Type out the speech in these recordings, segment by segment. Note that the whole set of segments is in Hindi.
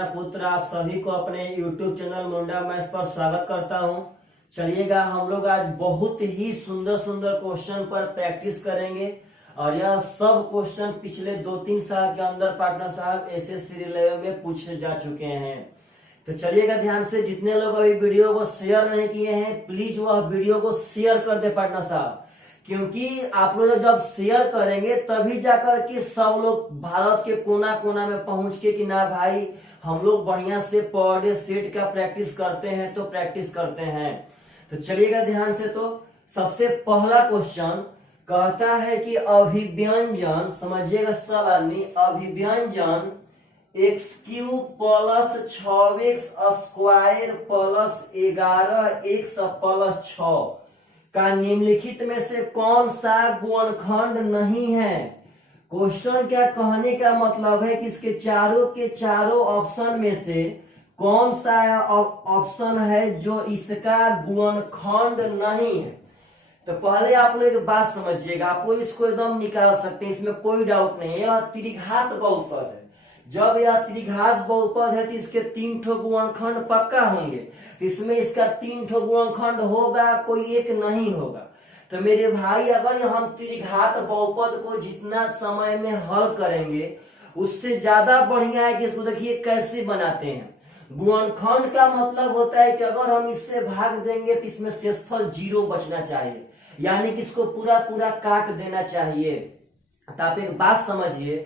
कृष्णा पुत्र आप सभी को अपने YouTube चैनल मुंडा मैथ्स पर स्वागत करता हूं। चलिएगा हम लोग आज बहुत ही सुंदर सुंदर क्वेश्चन पर प्रैक्टिस करेंगे और यह सब क्वेश्चन पिछले 2-3 साल के अंदर पार्टनर साहब एसएससी रिले में पूछे जा चुके हैं। तो चलिएगा ध्यान से, जितने लोग अभी वीडियो को शेयर नहीं किए हैं प्लीज वह वीडियो को शेयर कर दे पार्टनर साहब, क्योंकि आप लोग जब शेयर करेंगे तभी जाकर के सब लोग भारत के कोना कोना में पहुंच के कि ना भाई हम लोग बढ़िया से पर डे सेट का प्रैक्टिस करते हैं तो प्रैक्टिस करते हैं। तो चलिएगा ध्यान से, तो सबसे पहला क्वेश्चन कहता है कि अभिव्यंजन, समझिएगा सब आदमी, अभिव्यंजन x cube plus 6x square plus 11x plus 6 का निम्नलिखित में से कौन सा गुणनखंड नहीं है। क्वेश्चन क्या कहने का मतलब है कि इसके चारों के चारों ऑप्शन में से कौन सा ऑप्शन है जो इसका गुणनखंड नहीं है। तो पहले आप लोग एक बात समझिएगा, आप लोग इसको एकदम निकाल सकते हैं, इसमें कोई डाउट नहीं है। यह त्रिघात बहुपद है। जब यह त्रिघात बहुपद है तो इसके 3 ठो गुणनखंड पक्का होंगे, तो इसमें इसका 3 ठो गुणनखंड होगा, कोई एक नहीं होगा। तो मेरे भाई अगर हम त्रिघात बहुपद को जितना समय में हल करेंगे उससे ज्यादा बढ़िया है कि इसको देखिए कैसे बनाते हैं। गुणनखंड का मतलब होता है कि अगर हम इससे भाग देंगे तो इसमें शेषफल 0 बचना चाहिए, यानी कि इसको पूरा पूरा काट देना चाहिए। तो आप एक बात समझिए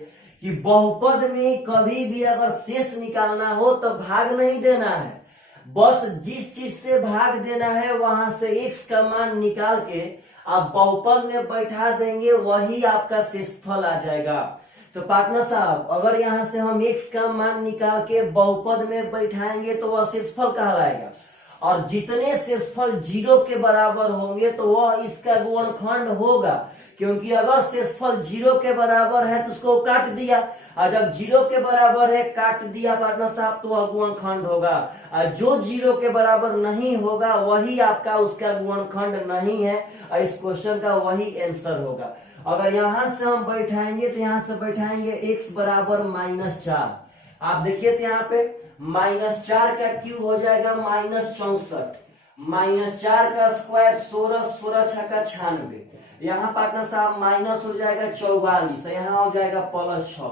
कि बहुपद में कभी भी अगर शेष निकालना हो तो भाग नहीं देना है, बस जिस चीज से भाग देना है वहां से x का मान निकाल के आप बहुपद में बैठा देंगे, वही आपका शेषफल आ जाएगा। तो पार्टनर साहब अगर यहाँ से हम x का मान निकाल के बहुपद में बैठाएंगे तो वह शेषफल कहलाएगा, और जितने शेषफल 0 के बराबर होंगे तो वह इसका गुणनखंड होगा, क्योंकि अगर शेषफल 0 के बराबर है तो उसको काट दिया, और जब 0 के बराबर है काट दिया पार्टनर साहब तो वह गुणनखंड होगा, और जो 0 के बराबर नहीं होगा वही आपका उसका गुणनखंड नहीं है, और इस क्वेश्चन का वही आंसर होगा। अगर यहां से हम बैठाएंगे तो यहां से बैठाएंगे x बराबर -4। आप देखिए तो यहाँ पे -4 का क्यूब हो जाएगा -64, -4 का स्क्वायर 16, 16 छक्का 96, यहाँ पार्टनर साहब माइनस हो जाएगा 44, यहाँ हो जाएगा +6।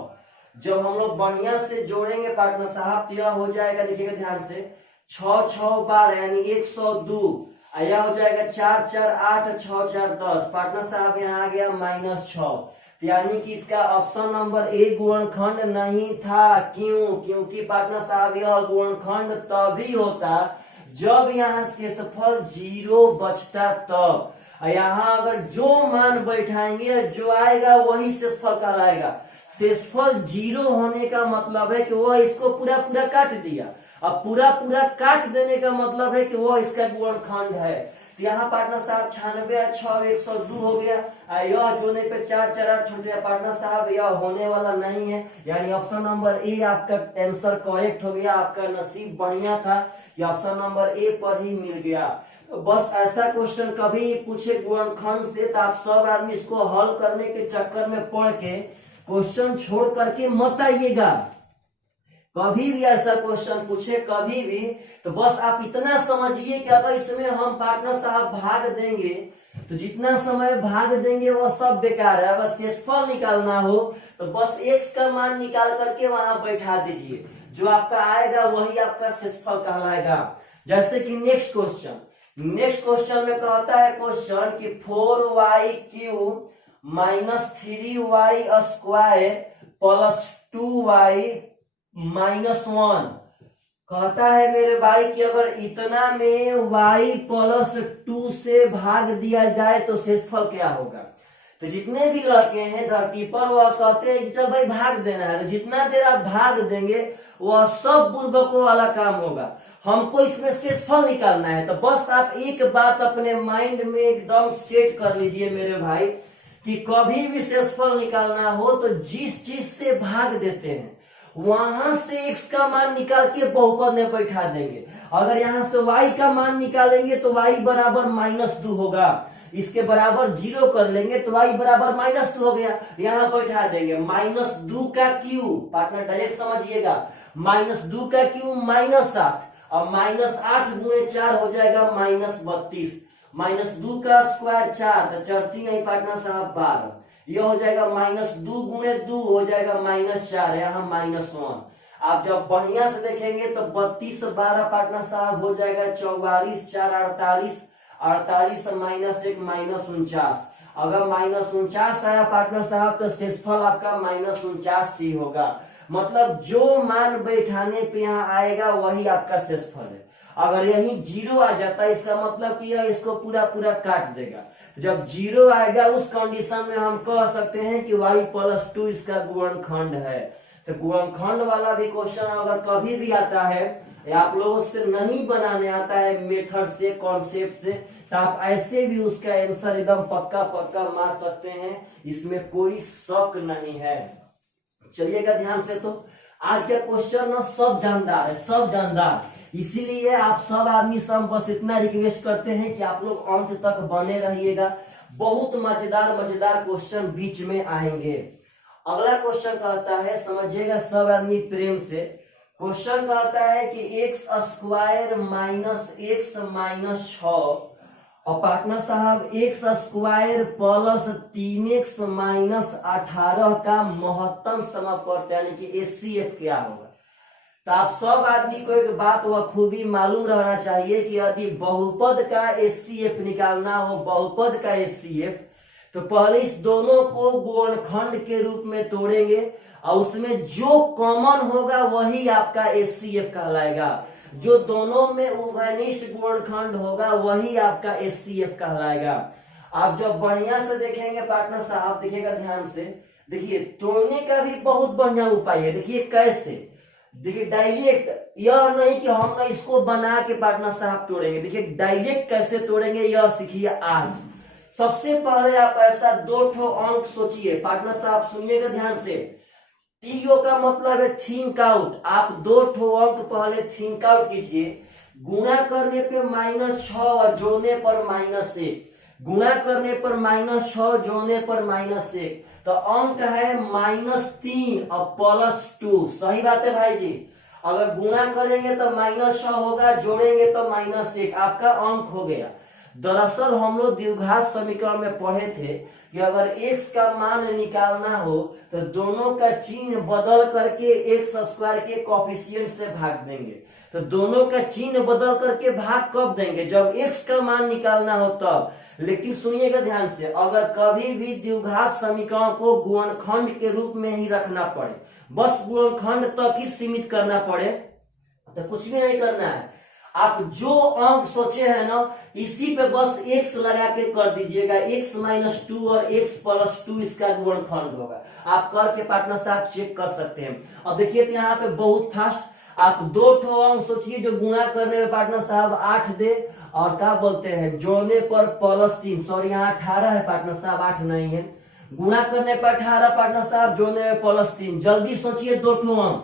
जब हम लोग बढ़िया से जोड़ेंगे पार्टनर साहब तो यह हो जाएगा, देखिएगा ध्यान से, 6 6 12 यानी 102, यह हो जाएगा 4 4 8 6 4 10। पार्टनर साहब यहाँ आ गया -6, यानी कि इसका ऑप्शन नंबर ए गुणनखंड नहीं था। क्यों? क्योंकि पार्टनर साहब यह गुणनखंड तभी होता जब यहाँ शेषफल 0 बचता तब। यहाँ अगर जो मान बैठाएंगे जो आएगा वही शेषफल कहलाएगा। शेषफल 0 होने का मतलब है कि वह इसको पूरा पूरा काट दिया, अब पूरा पूरा काट देने का मतलब है कि वह इसका गुणनखंड है। तो यहाँ पार्टनर साहब 96 6 102 हो गया, यह जोड़ने पे 4 4 8 छूट गया। पार्टनर साहब यह होने वाला नहीं है, यानी ऑप्शन नंबर ए आपका आंसर करेक्ट हो गया। आपका नसीब बढ़िया था कि ऑप्शन नंबर ए पर ही मिल गया। तो बस ऐसा क्वेश्चन कभी पूछे गुणनखंड से तो आप सब आदमी इसको हल करने के चक्कर में पड़ के क्वेश्चन छोड़ करके मत आइएगा। कभी भी ऐसा क्वेश्चन पूछे कभी भी तो बस आप इतना समझिए कि अगर इसमें हम पार्टनर साहब भाग देंगे तो जितना समय भाग देंगे वह सब बेकार है। अगर शेषफल निकालना हो तो बस x का मान निकाल करके वहां बैठा दीजिए, जो आपका आएगा वही आपका शेषफल कहलाएगा। जैसे कि नेक्स्ट क्वेश्चन में कहता है क्वेश्चन कि 4y cube -3y square plus 2y -1 कहता है मेरे भाई कि अगर इतना में y +2 से भाग दिया जाए तो शेषफल क्या होगा। तो जितने भी लड़के हैं धरती पर वह कहते हैं कि चल भाई भाग देना है, तो जितना देर आप भाग देंगे वह सब बुर्बकों वाला काम होगा। हमको इसमें शेषफल निकालना है, तो बस आप एक बात अपने माइंड में एकदम सेट कर लीजिए मेरे भाई कि कभी भी शेषफल निकालना हो तो जिस चीज से भाग देते हैं वहां से x का मान निकाल के बहुपद में बैठा देंगे। अगर यहाँ से y का मान निकालेंगे तो y बराबर -2 होगा, इसके बराबर 0 कर लेंगे तो y बराबर -2 हो गया। यहाँ बैठा देंगे -2 का क्यूब, पार्टनर डायरेक्ट समझिएगा, -2 का क्यूब -8 और -8 गुणे 4 हो जाएगा -32, -2 का स्क्वायर 4 तो चढ़ती नहीं पार्टनर साहब 12, यह हो जाएगा -2 गुणे 2 हो जाएगा -4, यहाँ -1। आप जब बढ़िया से देखेंगे तो 32 से 12 पार्टनर साहब हो जाएगा 44, 4 48, 48 से -1 -49। अगर -49 आया पार्टनर साहब तो शेषफल आपका -49 ही होगा। मतलब जो मान बैठाने पे यहाँ आएगा वही आपका शेषफल है। अगर यही 0 आ जाता है इसका मतलब कि यह इसको पूरा पूरा काट देगा। जब 0 आएगा उस कंडीशन में हम कह सकते हैं कि y+2 इसका गुणनखंड है। तो गुणनखंड वाला भी क्वेश्चन अगर कभी भी आता है, आप लोगों से नहीं बनाने आता है मेथड से, कॉन्सेप्ट से, तो आप ऐसे भी उसका आंसर एकदम पक्का पक्का मार सकते हैं, इसमें कोई शक नहीं है। चलिएगा ध्यान से, तो आज का क्वेश्चन ना सब जानदार है, सब जानदार, इसीलिए आप सब आदमी सब बस इतना रिक्वेस्ट करते हैं कि आप लोग अंत तक बने रहिएगा। बहुत मजेदार मजेदार क्वेश्चन बीच में आएंगे। अगला क्वेश्चन कहता है, समझिएगा सब आदमी प्रेम से, क्वेश्चन कहता है कि x² -x -6 और पार्टनर साहब x² प्लस 3x -18 का महत्तम समापवर्त यानी कि HCF क्या होगा। तो आप सब आदमी को एक बात बखूबी मालूम रहना चाहिए कि यदि बहुपद का HCF निकालना हो, बहुपद का HCF, तो पहले इस दोनों को गुणनखंड के रूप में तोड़ेंगे और उसमें जो कॉमन होगा वही आपका HCF कहलाएगा। जो दोनों में उभयनिष्ठ गुणनखंड होगा वही आपका HCF कहलाएगा। आप जब बढ़िया से देखेंगे पार्टनर साहब, देखिएगा ध्यान से, देखिए तोड़ने का भी बहुत बढ़िया उपाय है। देखिए कैसे, देखिए डायरेक्ट, यह नहीं कि हम ना इसको बना के पार्टनर साहब तोड़ेंगे, देखिए डायरेक्ट कैसे तोड़ेंगे यह सीखिए आज। सबसे पहले आप ऐसा 2 ठो अंक सोचिए, पार्टनर साहब सुनिएगा ध्यान से, TO का मतलब है थिंक आउट। आप 2 ठो अंक पहले थिंक आउट कीजिए। गुणा करने पे -6 और जोड़ने पर -1, गुणा करने पर -6 जोड़ने पर -1, तो अंक है -3 और +2। सही बात है भाई जी। अगर गुणा करेंगे तो -6 होगा, जोड़ेंगे तो -1, आपका अंक हो गया। दरअसल हम लोग द्विघात समीकरण में पढ़े थे कि अगर x का मान निकालना हो तो दोनों का चिन्ह बदल करके x² के कोफिशिएंट से भाग देंगे। तो दोनों का चिन्ह बदल करके भाग कब देंगे, जब x का मान निकालना हो तब। लेकिन सुनिएगा ध्यान से, अगर कभी भी द्विघात समीकरण को गुणनखंड के रूप में ही रखना पड़े, बस गुणनखंड तक ही सीमित करना पड़े, तो कुछ भी नहीं करना है। आप जो अंक सोचे हैं ना, इसी पे बस x लगा के कर दीजिएगा। x -2 और x+2 इसका गुणनखंड होगा। आप करके पार्टनर साहब चेक कर सकते हैं। अब देखिए तो यहाँ पे बहुत फास्ट आप 2 ठो अंक सोचिए जो गुणा करने में पार्टनर साहब 8 दे और क्या बोलते हैं जोड़ने पर +3, सॉरी यहाँ 18 है पार्टनर साहब, 8 नहीं है। गुणा करने पर 18 पार्टनर साहब, जोड़ने में +3। जल्दी सोचिए 2 ठो अंक।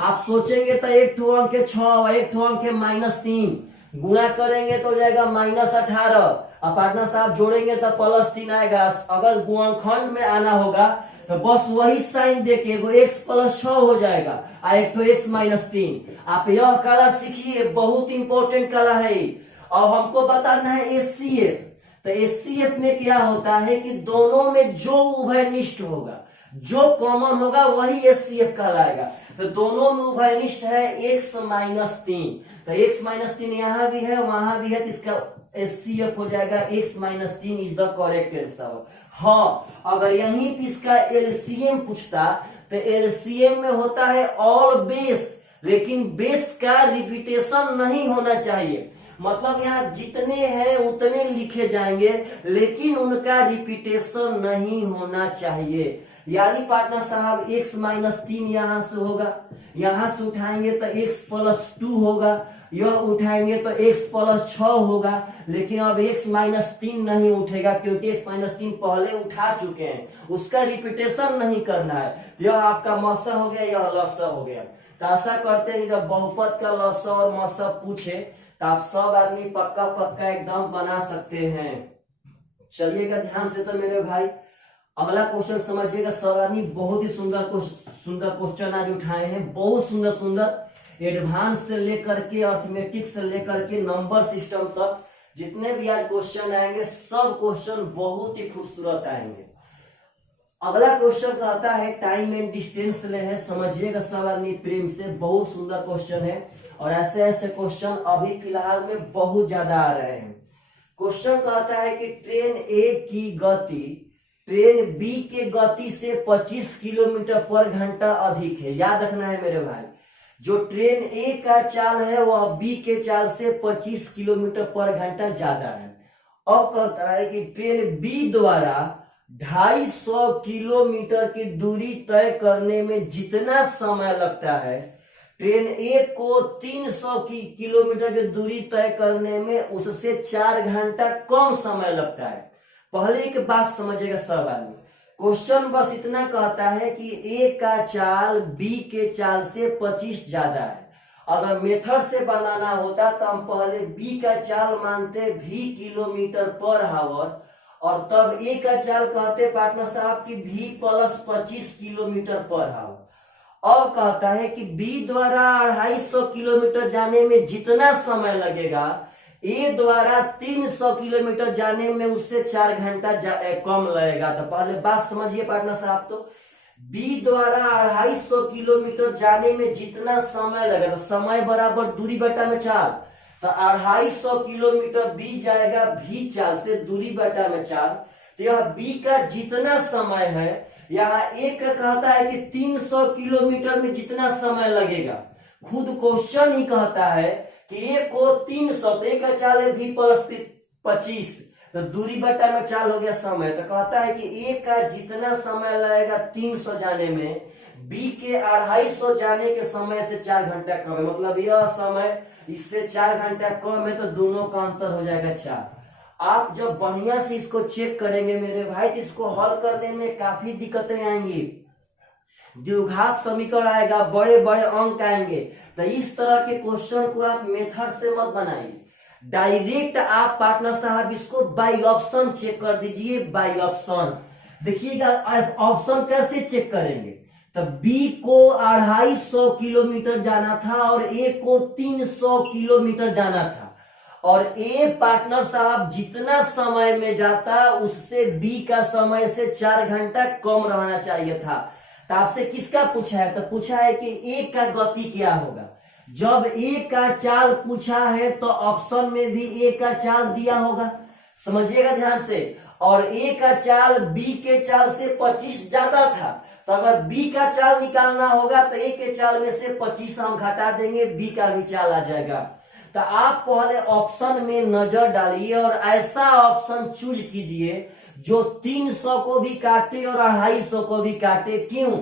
आप सोचेंगे तो 1 ठो अंक के 6 और 1 ठो अंक के -3, गुणा करेंगे तो हो जाएगा -18 और पार्टनर साहब जोड़ेंगे तो +3 आएगा। अगर गुणनखंड में आना होगा तो बस वही साइन देके एगो x+6 हो जाएगा और एक तो x-3। आप यह कला सीखिए, बहुत इंपॉर्टेंट कला है। और हमको बताना है HCF। तो HCF में क्या होता है कि दोनों में जो उभयनिष्ठ होगा, जो कॉमन होगा वही HCF कहलाएगा। तो दोनों में उभयनिष्ठ है x-3, तो x-3 यहाँ भी है वहां भी है, तो इसका HCF हो जाएगा x-3 is the correct answer. हाँ, अगर यहीं पे इसका LCM पूछता तो LCM में होता है ऑल बेस, लेकिन बेस का रिपीटेशन नहीं होना चाहिए। मतलब यहाँ जितने हैं उतने लिखे जाएंगे, लेकिन उनका रिपीटेशन नहीं होना चाहिए। यानी पार्टनर साहब x-3 यहां से होगा, यहां से उठाएंगे तो x+2 होगा, यह उठाएंगे तो x+6 होगा, लेकिन अब x-3 नहीं उठेगा क्योंकि x-3 पहले उठा चुके हैं, उसका रिपीटेशन नहीं करना है। यह आपका मसा हो गया, यह लसा हो गया। तो ऐसा करते हैं जब बहुपद का लसा और मसा पूछे तो आप सब आदमी पक्का पक्का एकदम बना सकते हैं। चलिएगा ध्यान से तो मेरे भाई, अगला क्वेश्चन समझिएगा। सवानी बहुत ही सुंदर क्वेश्चन आज उठाए हैं, बहुत सुंदर सुंदर, एडवांस से लेकर के अर्थमेटिक से लेकर के नंबर सिस्टम तक जितने भी आज क्वेश्चन आएंगे सब क्वेश्चन बहुत ही खूबसूरत आएंगे। अगला क्वेश्चन कहता है टाइम एंड डिस्टेंस ले है, समझिएगा सवानी प्रेम से, बहुत सुंदर क्वेश्चन है और ऐसे ऐसे क्वेश्चन अभी फिलहाल में बहुत ज्यादा आ रहे हैं। क्वेश्चन कहता है कि ट्रेन ए की गति ट्रेन बी के गति से 25 किलोमीटर पर घंटा अधिक है। याद रखना है मेरे भाई, जो ट्रेन ए का चाल है वह बी के चाल से 25 किलोमीटर पर घंटा ज्यादा है। अब कहता है कि ट्रेन बी द्वारा 250 किलोमीटर की दूरी तय करने में जितना समय लगता है, ट्रेन ए को 300 किलोमीटर की दूरी तय करने में उससे 4 घंटा कम समय लगता है। पहले एक बात समझिएगा सवाल में, क्वेश्चन बस इतना कहता है कि ए का चाल बी के चाल से 25 ज्यादा है। अगर मेथड से बनाना होता तो हम पहले बी का चाल मानते v किलोमीटर पर आवर और तब ए का चाल कहते पार्टनर साहब की v plus 25 kilometre per hour. अब कहता है कि बी द्वारा 250 किलोमीटर जाने में जितना समय लगेगा, ए द्वारा 300 किलोमीटर जाने में उससे 4 घंटा कम लगेगा। तो पहले बात समझिए पार्टनर साहब, तो बी द्वारा 250 किलोमीटर जाने में जितना समय लगेगा, समय बराबर दूरी बटा में 4, तो 250 किलोमीटर बी जाएगा भी चाल से, दूरी बटा में 4। तो यह बी का जितना समय है, यहाँ एक कहता है कि 300 किलोमीटर में जितना समय लगेगा। खुद क्वेश्चन ही कहता है कि ए को 300, तो ए का चाल है v प्लस 25, तो दूरी बटा में 4 हो गया समय। तो कहता है कि ए का जितना समय लगेगा 300 जाने में, बी के 250 जाने के समय से 4 घंटा कम है। मतलब यह समय इससे 4 घंटा कम है, तो दोनों का अंतर हो जाएगा 4। आप जब बढ़िया से इसको चेक करेंगे मेरे भाई, तो इसको हल करने में काफी दिक्कतें आएंगी, द्विघात समीकरण आएगा, बड़े बड़े अंक आएंगे। तो इस तरह के क्वेश्चन को आप मेथड से मत बनाइए, डायरेक्ट आप पार्टनर साहब इसको बाय ऑप्शन चेक कर दीजिए। बाय ऑप्शन देखिएगा, ऑप्शन कैसे चेक करेंगे, तो बी को 250 किलोमीटर जाना था और ए को 300 किलोमीटर जाना था, और ए पार्टनर साहब जितना समय में जाता उससे बी का समय से 4 घंटा कम रहना चाहिए था। तो आपसे किसका पूछा है, तो पूछा है कि ए का गति क्या होगा। जब ए का चाल पूछा है तो ऑप्शन में भी ए का चाल दिया होगा, समझिएगा ध्यान से। और ए का चाल बी के चाल से 25 ज्यादा था, तो अगर बी का चाल निकालना होगा तो ए के चाल में से 25 हम घटा देंगे, बी का भी चाल आ जाएगा। तो आप पहले ऑप्शन में नजर डालिए और ऐसा ऑप्शन चूज कीजिए जो 300 को भी काटे और 250 को भी काटे। क्यों?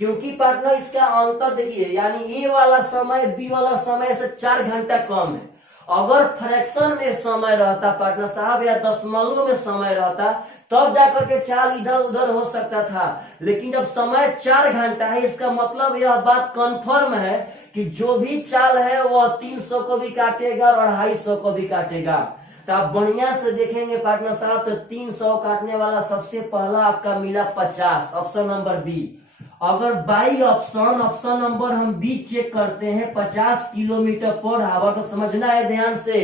क्योंकि पार्टनर इसका अंतर देखिए, यानी ए वाला समय बी वाला समय से 4 घंटा कम है। अगर फ्रैक्शन में समय रहता पार्टनर साहब या दशमलव में समय रहता तब जाकर के चाल इधर उधर हो सकता था, लेकिन जब समय 4 घंटा है, इसका मतलब यह बात कंफर्म है कि जो भी चाल है वह 300 को भी काटेगा और 250 को भी काटेगा। तो आप बढ़िया से देखेंगे पार्टनर साहब, तो 300 काटने वाला सबसे पहला आपका मिला 50, ऑप्शन नंबर बी। अगर बाई ऑप्शन नंबर हम बी चेक करते हैं 50 किलोमीटर पर आवर, तो समझना है ध्यान से,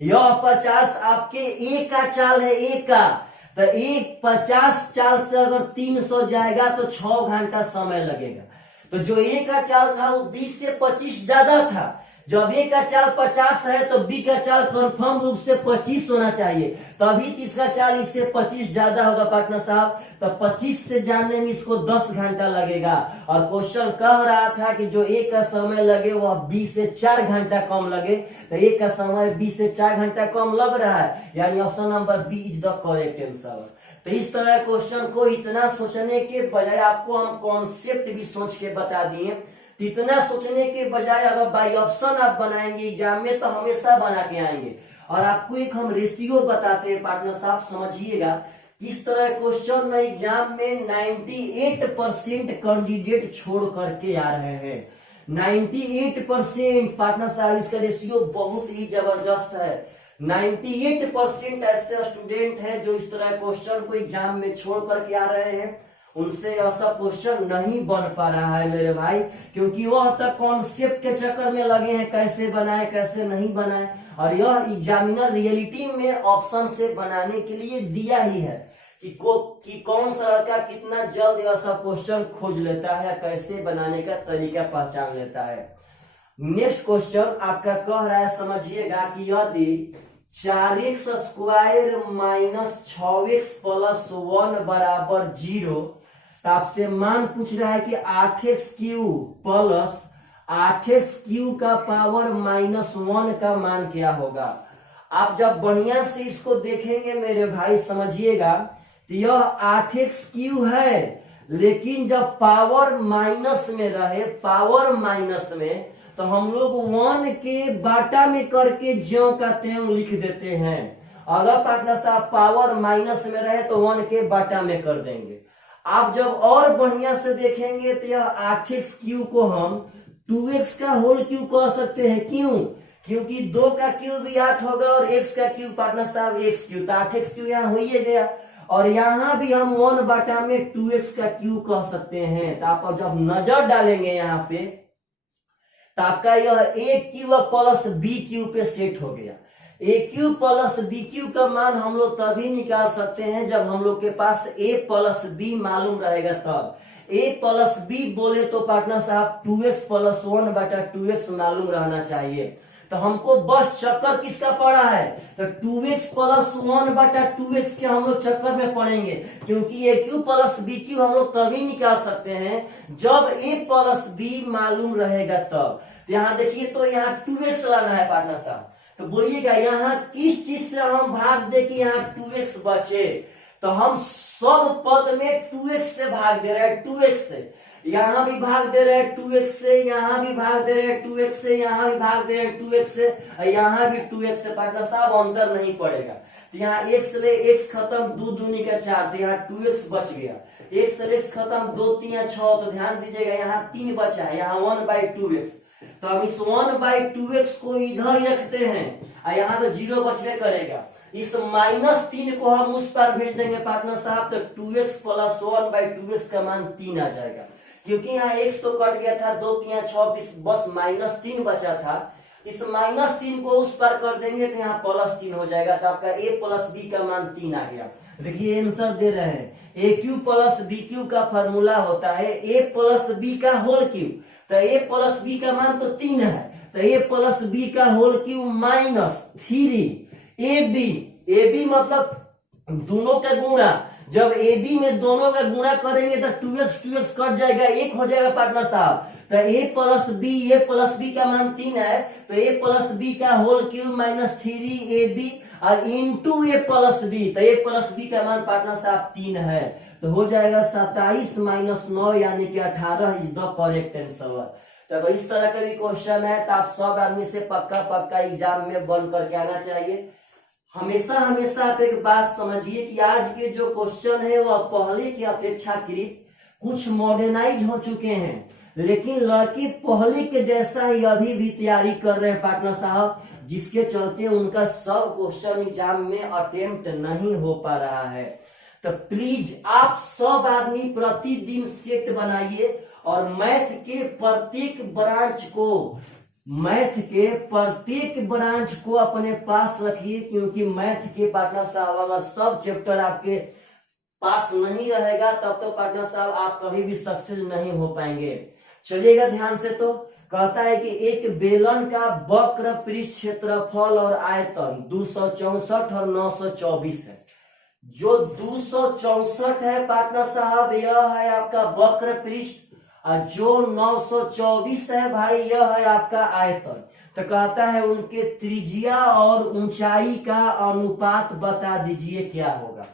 यह 50 आपके ए का चाल है, ए का, तो ए 50 चाल से अगर 300 जाएगा तो 6 घंटा समय लगेगा। तो जो ए का चाल था वो 20 से 25 ज्यादा था। जब ए का चाल 50 है तो बी का चाल कंफर्म रूप से 25 होना चाहिए, तभी तीसरा चाल इससे 25 ज्यादा होगा पार्टनर साहब। तो 25 से जानने में इसको 10 घंटा लगेगा, और क्वेश्चन कह रहा था कि जो ए का समय लगे वह बी से 4 घंटा कम लगे, तो ए का समय बी से 4 घंटा कम लग रहा है, यानी option number B is the correct answer. तो इस तरह क्वेश्चन को इतना सोचने के बजाय आपको हम कॉन्सेप्ट भी सोच के बता दिए। इतना सोचने के बजाय अगर बाई ऑप्शन आप बनाएंगे एग्जाम में तो हमेशा बना के आएंगे। और आपको एक हम रेशियो बताते हैं पार्टनर साहब, समझिएगा किस तरह क्वेश्चन में एग्जाम में 98% कैंडिडेट छोड़ करके आ रहे हैं। 98% पार्टनर साहब, इसका रेशियो बहुत ही जबरदस्त है। 98% ऐसे स्टूडेंट हैं जो इस तरह क्वेश्चन को एग्जाम में छोड़ करके आ रहे हैं, उनसे ऐसा क्वेश्चन नहीं बन पा रहा है मेरे भाई, क्योंकि वो तक कॉन्सेप्ट के चक्कर में लगे हैं, कैसे बनाए कैसे नहीं बनाए। और यह एग्जामिनर रियलिटी में ऑप्शन से बनाने के लिए दिया ही है कि कौन सा लड़का कितना जल्द ऐसा क्वेश्चन खोज लेता है, कैसे बनाने का तरीका पहचान लेता है। नेक्स्ट क्वेश्चन आपका कह रहा है, समझिएगा कि यदि 4x square minus 6x plus 1 बराबर 0, तो आपसे मान पूछ रहा है कि 8x cube plus 8x cube का पावर माइनस 1 का मान क्या होगा। आप जब बढ़िया से इसको देखेंगे मेरे भाई समझिएगा, तो यह 8x क्यूब है, लेकिन जब पावर माइनस में रहे, पावर माइनस में, तो हम लोग 1 के बाटा में करके ज्यों का त्यों लिख देते हैं। अगर पार्टनर साहब पावर माइनस में रहे तो 1 के बाटा में कर देंगे। आप जब और बढ़िया से देखेंगे तो यह 8x क्यूब को हम 2x का होल क्यूब कह सकते हैं। क्यों? क्योंकि 2 का क्यूब भी 8 होगा और x का क्यूब पार्टनर साहब x क्यूब, तो 8x क्यूब यहाँ हो ही गया। और यहाँ भी हम 1 बाटा में 2x का क्यूब कह सकते हैं। तो आप जब नजर डालेंगे यहाँ पे, तो आपका यह a cube plus b cube पे सेट हो गया। a cube plus b cube का मान हम लोग तभी निकाल सकते हैं जब हम लोग के पास a प्लस b मालूम रहेगा तब। a प्लस b बोले तो पार्टनर साहब 2x प्लस 1 बटा 2x मालूम रहना चाहिए। तो हमको बस चक्कर किसका पड़ा है, तो 2x प्लस 1 बटा 2x के हम लोग चक्कर में पड़ेंगे, क्योंकि a cube plus b cube हम लोग तभी निकाल सकते हैं जब a प्लस b मालूम रहेगा तब। तो यहाँ देखिए, तो यहाँ 2x लाना है पार्टनर साहब, तो बोलिएगा यहाँ किस चीज से हम भाग दे कि यहाँ 2x बचे। तो हम सब पद में 2x से भाग दे रहे हैं, 2x से। यहाँ भी भाग दे रहे हैं 2x से, यहाँ भी भाग दे रहे हैं 2x से, यहाँ भी भाग दे रहे हैं 2x से, यहाँ भी 2x से। पार्टनर साहब अंतर नहीं पड़ेगा। तो यहाँ x ले x खत्म, 2 दूनी का 4, तो यहाँ 2x बच गया। x से x खत्म, 2 3 6, तो ध्यान दीजिएगा यहाँ 3 बचा है, यहाँ 1/2x। तो अब इस 1/2x को इधर रखते हैं और यहाँ तो 0 बचने करेगा। इस -3 को हम उस पर भेज देंगे पार्टनर साहब, तो 2x प्लस 1/2x का मान 3 आ जाएगा। क्योंकि यहाँ x तो कट गया था, 2 3 26, बस -3 बचा था। इस -3 को उस पर कर देंगे तो यहाँ +3 हो जाएगा। तो आपका a प्लस b का मान 3 आ गया। देखिए आंसर दे रहे हैं, a cube plus b cube का फॉर्मूला होता है a प्लस b का होल क्यूब। तो a प्लस b का मान तो 3 है, तो a प्लस b का होल क्यूब -3ab। ab मतलब दोनों का गुणा, जब ab में दोनों का गुणा करेंगे तो 2x कट जाएगा, 1 हो जाएगा पार्टनर साहब। तो a प्लस b का मान 3 है, तो a प्लस b का होल क्यूब -3ab और इंटू a प्लस b, तो a प्लस b का मान पार्टनर साहब 3 है। तो हो जाएगा 27 - 9 यानी कि 18 इज द करेक्ट आंसर। तो अगर इस तरह का भी क्वेश्चन है तो आप सब आदमी से पक्का एग्जाम में बन करके आना चाहिए। हमेशा आप एक बात समझिए कि आज के जो क्वेश्चन है वह पहले की अपेक्षाकृत कुछ मॉडर्नाइज हो चुके हैं, लेकिन लड़के पहले के जैसा ही अभी भी तैयारी कर रहे हैं पार्टनर साहब, जिसके चलते उनका सब क्वेश्चन एग्जाम में अटेम्प्ट नहीं हो पा रहा है। तो प्लीज आप सब आदमी प्रतिदिन सेट बनाइए और मैथ के प्रत्येक ब्रांच को अपने पास रखिए, क्योंकि मैथ के पार्टनर साहब अगर सब चैप्टर आपके पास नहीं रहेगा तब तो पार्टनर साहब आप कभी भी सक्सेस नहीं हो पाएंगे। चलिएगा ध्यान से। तो कहता है कि एक बेलन का वक्र पृष्ठ क्षेत्रफल और आयतन 264 और 924 है। जो 264 है पार्टनर साहब यह है आपका वक्र पृष्ठ, और जो 924 है भाई यह है आपका आयतन। तो कहता है उनके त्रिज्या और ऊंचाई का अनुपात बता दीजिए क्या होगा।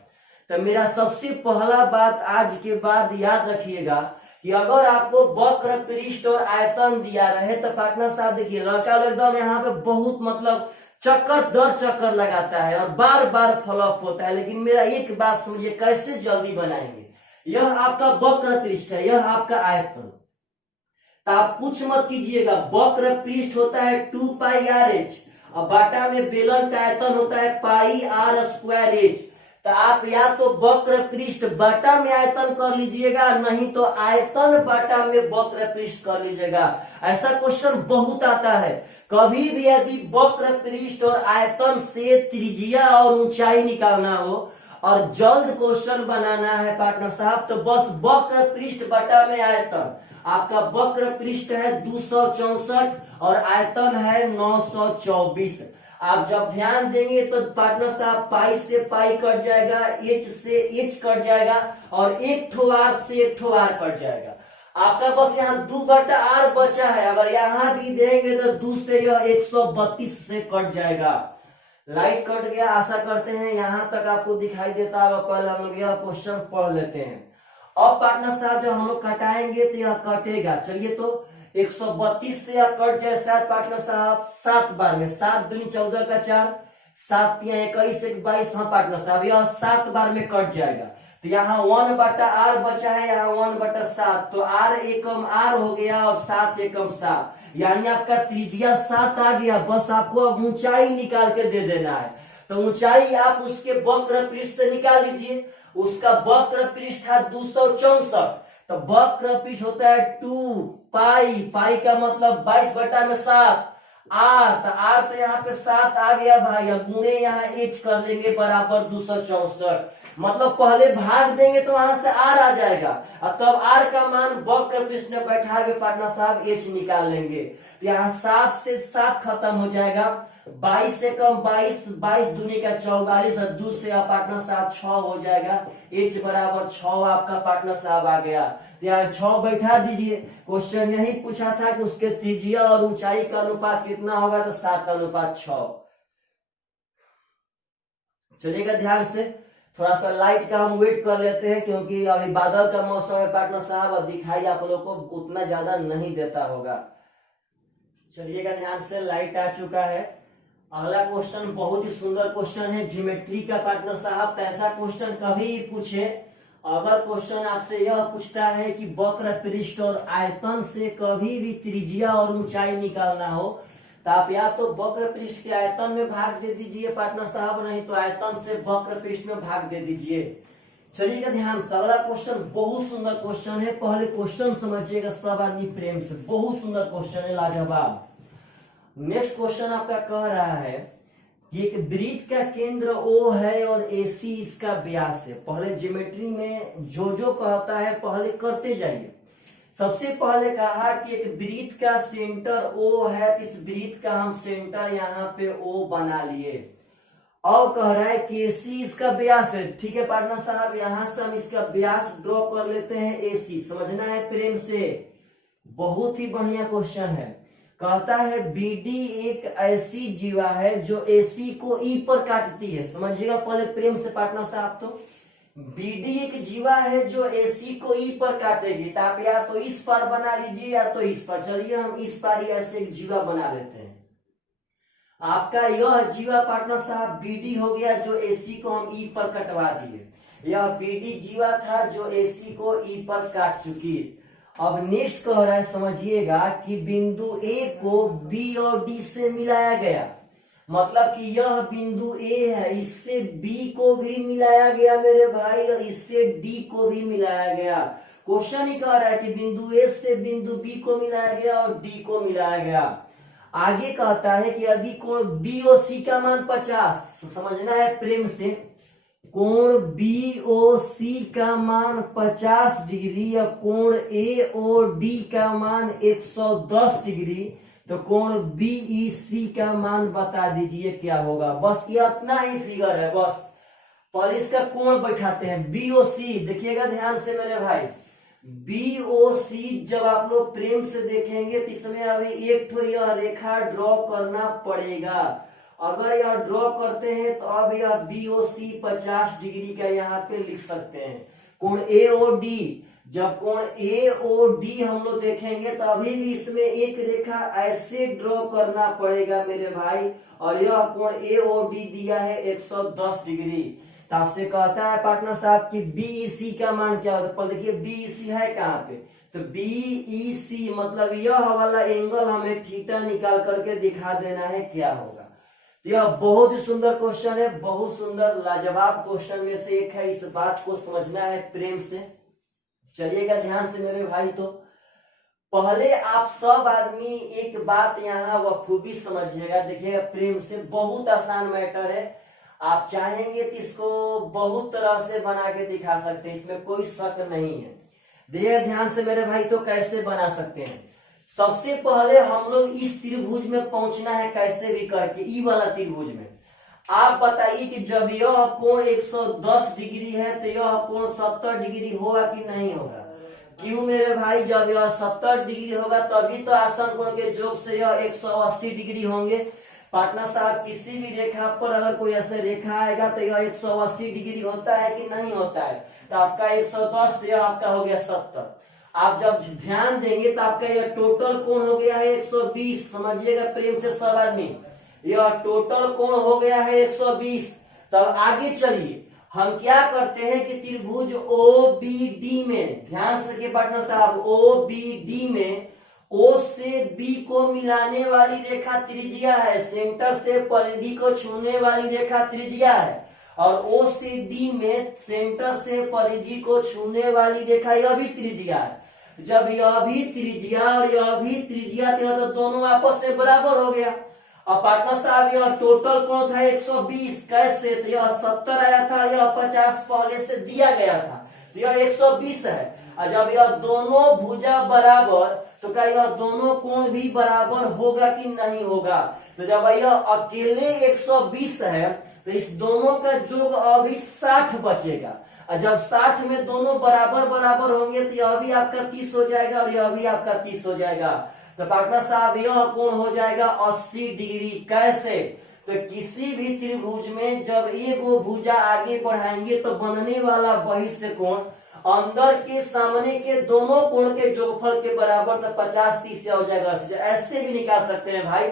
तो मेरा सबसे पहला बात आज के बाद याद रखिएगा कि अगर आपको वक्र पृष्ठ और आयतन दिया रहे तो पार्टनर साहब देखिए लड़का एकदम यहाँ पे बहुत मतलब चक्कर दर चक्कर लगाता है और बार बार फ्लॉप होता है। लेकिन मेरा एक बात समझिए, कैसे जल्दी बनाएंगे। यह आपका वक्र पृष्ठ है, यह आपका आयतन। तो आप कुछ मत कीजिएगा, वक्र पृष्ठ होता है 2πRh और बाटा में बेलन का आयतन होता है पाई आर स्क्वायर एच। तो आप या तो वक्र पृष्ठ बटा में आयतन कर लीजिएगा, नहीं तो आयतन बटा में वक्र पृष्ठ कर लीजिएगा। ऐसा क्वेश्चन बहुत आता है। कभी भी यदि वक्र पृष्ठ और आयतन से त्रिज्या और ऊंचाई निकालना हो और जल्द क्वेश्चन बनाना है पार्टनर साहब, तो बस वक्र पृष्ठ बटा में आयतन। आपका वक्र पृष्ठ है 264 और आयतन है 924। आप जब ध्यान देंगे तो पार्टनर साहब पाई से पाई कट जाएगा, एच से एच कट जाएगा और एक ठो आर से एक ठो आर कट जाएगा। आपका बस यहाँ 2/r बचा है। अगर यहाँ भी देंगे तो 2 से यह 132 से कट जाएगा। लाइट कट गया, आशा करते हैं यहाँ तक आपको दिखाई देता होगा। पहले हम लोग यह क्वेश्चन पढ़ लेते हैं। अब पार्टनर साहब जब हम लोग कटाएंगे तो यह कटेगा। चलिए तो 132 से यह कट जाए शायद पार्टनर साहब 7 बार में। 7 दूनी 14 का 4, 7 तिया 21 1 22। हाँ पार्टनर साहब यह 7 बार में कट जाएगा। तो यहाँ 1/r बचा है, यहाँ 1/7। तो r एकम r हो गया और 7 एकम 7, यानी आपका त्रिज्या 7 आ गया। बस आपको अब ऊंचाई निकाल के दे देना है। तो ऊंचाई आप उसके वक्र पृष्ठ से निकाल लीजिए। उसका वक्र पृष्ठ है 264। तो वक्र पृष्ठ होता है 2 पाई, पाई का मतलब 22/7 आर। तो आर तो यहाँ पे 7 आ गया भाई। अब गुणे यहाँ एच कर लेंगे बराबर 264। मतलब पहले भाग देंगे तो वहां से आर आ जाएगा और तब आर का मान वक्र पृष्ठ में बैठा के पार्टनर साहब एच निकाल लेंगे। तो यहाँ 7 से 7 खत्म हो जाएगा। 22 से कम 22, 22 दूनी का 44 और 2 से पार्टनर साहब 6 हो जाएगा। एच बराबर 6 आपका पार्टनर साहब आ गया। तो यहाँ 6 बैठा दीजिए। क्वेश्चन यही पूछा था कि उसके त्रिज्या और ऊंचाई का अनुपात कितना होगा, तो 7:6। चलिएगा ध्यान से। थोड़ा सा लाइट का हम वेट कर लेते हैं क्योंकि अभी बादल का मौसम है पार्टनर साहब और दिखाई आप लोग को उतना ज्यादा नहीं देता होगा। चलिएगा ध्यान से, लाइट आ चुका है। अगला क्वेश्चन बहुत ही सुंदर क्वेश्चन है ज्योमेट्री का पार्टनर साहब। तो ऐसा क्वेश्चन कभी भी पूछे, अगर क्वेश्चन आपसे यह पूछता है कि वक्र पृष्ठ और आयतन से कभी भी त्रिज्या और ऊंचाई निकालना हो, तो आप या तो वक्र पृष्ठ के आयतन में भाग दे दीजिए पार्टनर साहब, नहीं तो आयतन से वक्र पृष्ठ में भाग दे दीजिए। चलिएगा ध्यान से। अगला क्वेश्चन बहुत सुंदर क्वेश्चन है। पहले क्वेश्चन समझिएगा सब आदमी प्रेम से। बहुत सुंदर क्वेश्चन है, लाजवाब। नेक्स्ट क्वेश्चन आपका कह रहा है कि एक वृत्त का केंद्र O है और AC इसका व्यास है। पहले ज्योमेट्री में जो कहता है पहले करते जाइए। सबसे पहले कहा कि एक वृत्त का सेंटर O है, तो इस वृत्त का हम सेंटर यहाँ पे O बना लिए। अब कह रहा है कि AC इसका व्यास है। ठीक है पार्टनर साहब, यहाँ से हम इसका व्यास ड्रॉ कर लेते हैं AC। समझना है प्रेम से, बहुत ही बढ़िया क्वेश्चन है। कहता है BD एक ऐसी जीवा है जो AC को E पर काटती है। समझिएगा पहले प्रेम से पार्टनर साहब। तो BD एक जीवा है जो AC को E पर काटेगी। तो आप या तो इस पर बना लीजिए या तो इस पर। चलिए हम इस पर ही ऐसे एक जीवा बना लेते हैं। आपका यह जीवा पार्टनर साहब BD हो गया जो AC को हम E पर कटवा दिए। यह BD जीवा था जो AC को E पर काट चुकी। अब नेक्स्ट कह रहा है, समझिएगा कि बिंदु A को B और D से मिलाया गया। मतलब कि यह बिंदु A है, इससे B को भी मिलाया गया मेरे भाई और इससे D को भी मिलाया गया। क्वेश्चन ही कह रहा है कि बिंदु A से बिंदु B को मिलाया गया और D को मिलाया गया। आगे कहता है कि यदि कोण BOC का मान 50, समझना है प्रेम से, कोण BOC का मान 50 डिग्री या कोण AOD का मान 110 डिग्री, तो कोण BEC का मान बता दीजिए क्या होगा। बस ये इतना ही फिगर है। बस पहले इसका कोण बैठाते हैं। BOC देखिएगा ध्यान से मेरे भाई। BOC जब आप लोग प्रेम से देखेंगे तो इसमें अभी एक तो यह रेखा ड्रॉ करना पड़ेगा। अगर यह ड्रॉ करते हैं तो अब यह BOC 50 डिग्री का यहाँ पे लिख सकते हैं। कोण AOD, जब कोण AOD हम लोग देखेंगे तो अभी भी इसमें एक रेखा ऐसे ड्रॉ करना पड़ेगा मेरे भाई, और यह कोण AOD दिया है 110 डिग्री। तो आपसे कहता है पार्टनर साहब कि BEC का मान क्या होता है। पहले देखिए BEC है कहाँ पे, तो BEC मतलब यह वाला एंगल हमें थीटा निकाल करके दिखा देना है क्या होगा। यह बहुत ही सुंदर क्वेश्चन है, बहुत सुंदर लाजवाब क्वेश्चन में से एक है। इस बात को समझना है प्रेम से। चलिएगा ध्यान से मेरे भाई। तो पहले आप सब आदमी एक बात यहाँ बखूबी समझिएगा, देखिएगा प्रेम से। बहुत आसान मैटर है, आप चाहेंगे तो इसको बहुत तरह से बना के दिखा सकते हैं, इसमें कोई शक नहीं है। देखिए ध्यान से मेरे भाई। तो कैसे बना सकते हैं? सबसे पहले हम लोग इस त्रिभुज में पहुंचना है, कैसे भी करके, ई वाला त्रिभुज में। आप बताइए कि जब यह कोण 110 डिग्री है तो यह कोण 70 डिग्री होगा कि नहीं होगा? क्यों मेरे भाई? जब यह 70 डिग्री होगा तभी तो आसन कोण के योग से यह 180 डिग्री होंगे। पार्टनर साहब, किसी भी रेखा पर अगर कोई ऐसे रेखा आएगा तो यह 180 डिग्री होता है कि नहीं होता है? तो आपका 110 तो यह आपका हो गया 70। आप जब ध्यान देंगे तो आपका यह टोटल कोण हो गया है 120। समझिएगा प्रेम से सब आदमी, यह टोटल कोण हो गया है 120। तब आगे चलिए, हम क्या करते हैं कि त्रिभुज OBD में, ध्यान से रखिए पार्टनर साहब, OBD में O से B को मिलाने वाली रेखा त्रिज्या है, सेंटर से परिधि को छूने वाली रेखा त्रिज्या है। और O से D में सेंटर से परिधि को छूने वाली रेखा यह भी त्रिज्या है। जब यह भी त्रिज्या और यह भी त्रिज्या तो दोनों आपस में बराबर हो गया। अब पार्टनर साहब यह टोटल कोण था 120, कैसे? तो यह 70 आया था, यह 50 पहले से दिया गया था, तो यह 120 है। और जब यह दोनों भुजा बराबर, तो क्या यह दोनों कोण भी बराबर होगा कि नहीं होगा? तो जब यह अकेले 120 है तो इस दोनों का योग अभी 60 बचेगा। और जब 60 में दोनों बराबर बराबर होंगे तो यह भी आपका 30 हो जाएगा और यह भी आपका 30 हो जाएगा। तो पार्टनर साहब यह कोण हो जाएगा 80 डिग्री। कैसे? तो किसी भी त्रिभुज में जब एक भुजा आगे बढ़ाएंगे तो बनने वाला बहिष्य कोण अंदर के सामने के दोनों कोण के योगफल के बराबर, तो 50-30 हो जाएगा। ऐसे भी निकाल सकते हैं भाई।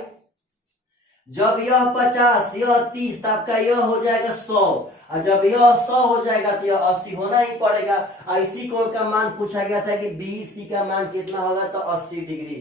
जब यह 50, यह 30, तो आपका यह हो जाएगा 100। और जब यह 100 हो जाएगा तो यह 80 होना ही पड़ेगा। इसी कोण का मान पूछा गया था कि BC का मान कितना होगा, तो 80 डिग्री।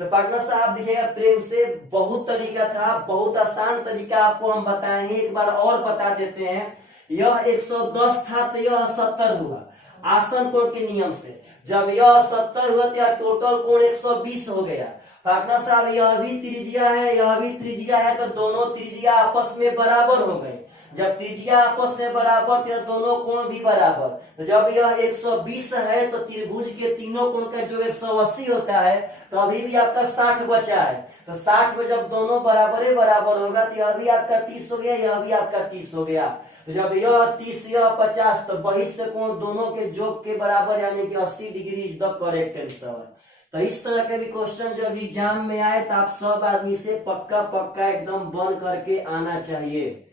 तो पार्टनर साहब देखिएगा प्रेम से, बहुत तरीका था, बहुत आसान तरीका आपको हम बताएंगे। एक बार और बता देते हैं। यह 110 था तो यह 70 हुआ आसन कोण के नियम से। जब यह 70 हुआ तो यह टोटल कोण 120 हो गया। पार्टनर साहब यह भी त्रिज्या है, यह भी त्रिज्या है, तो दोनों त्रिज्या आपस में बराबर हो गए। जब त्रिज्या आपस में बराबर तो दोनों कोण भी बराबर। तो जब यह 120 है तो त्रिभुज के तीनों कोण का जो 180 होता है, तो अभी भी आपका 60 बचा है। तो 60 में जब दोनों बराबर बराबर होगा तो यह भी आपका 30 हो गया, यह भी आपका 30 हो गया। तो जब यह 30 यह 50, तो बहिष्य कोण दोनों के योग के बराबर, यानी कि 80 degree is the correct answer. तो इस तरह के भी क्वेश्चन जब एग्जाम में आए तो आप सब आदमी से पक्का पक्का एकदम बन करके आना चाहिए।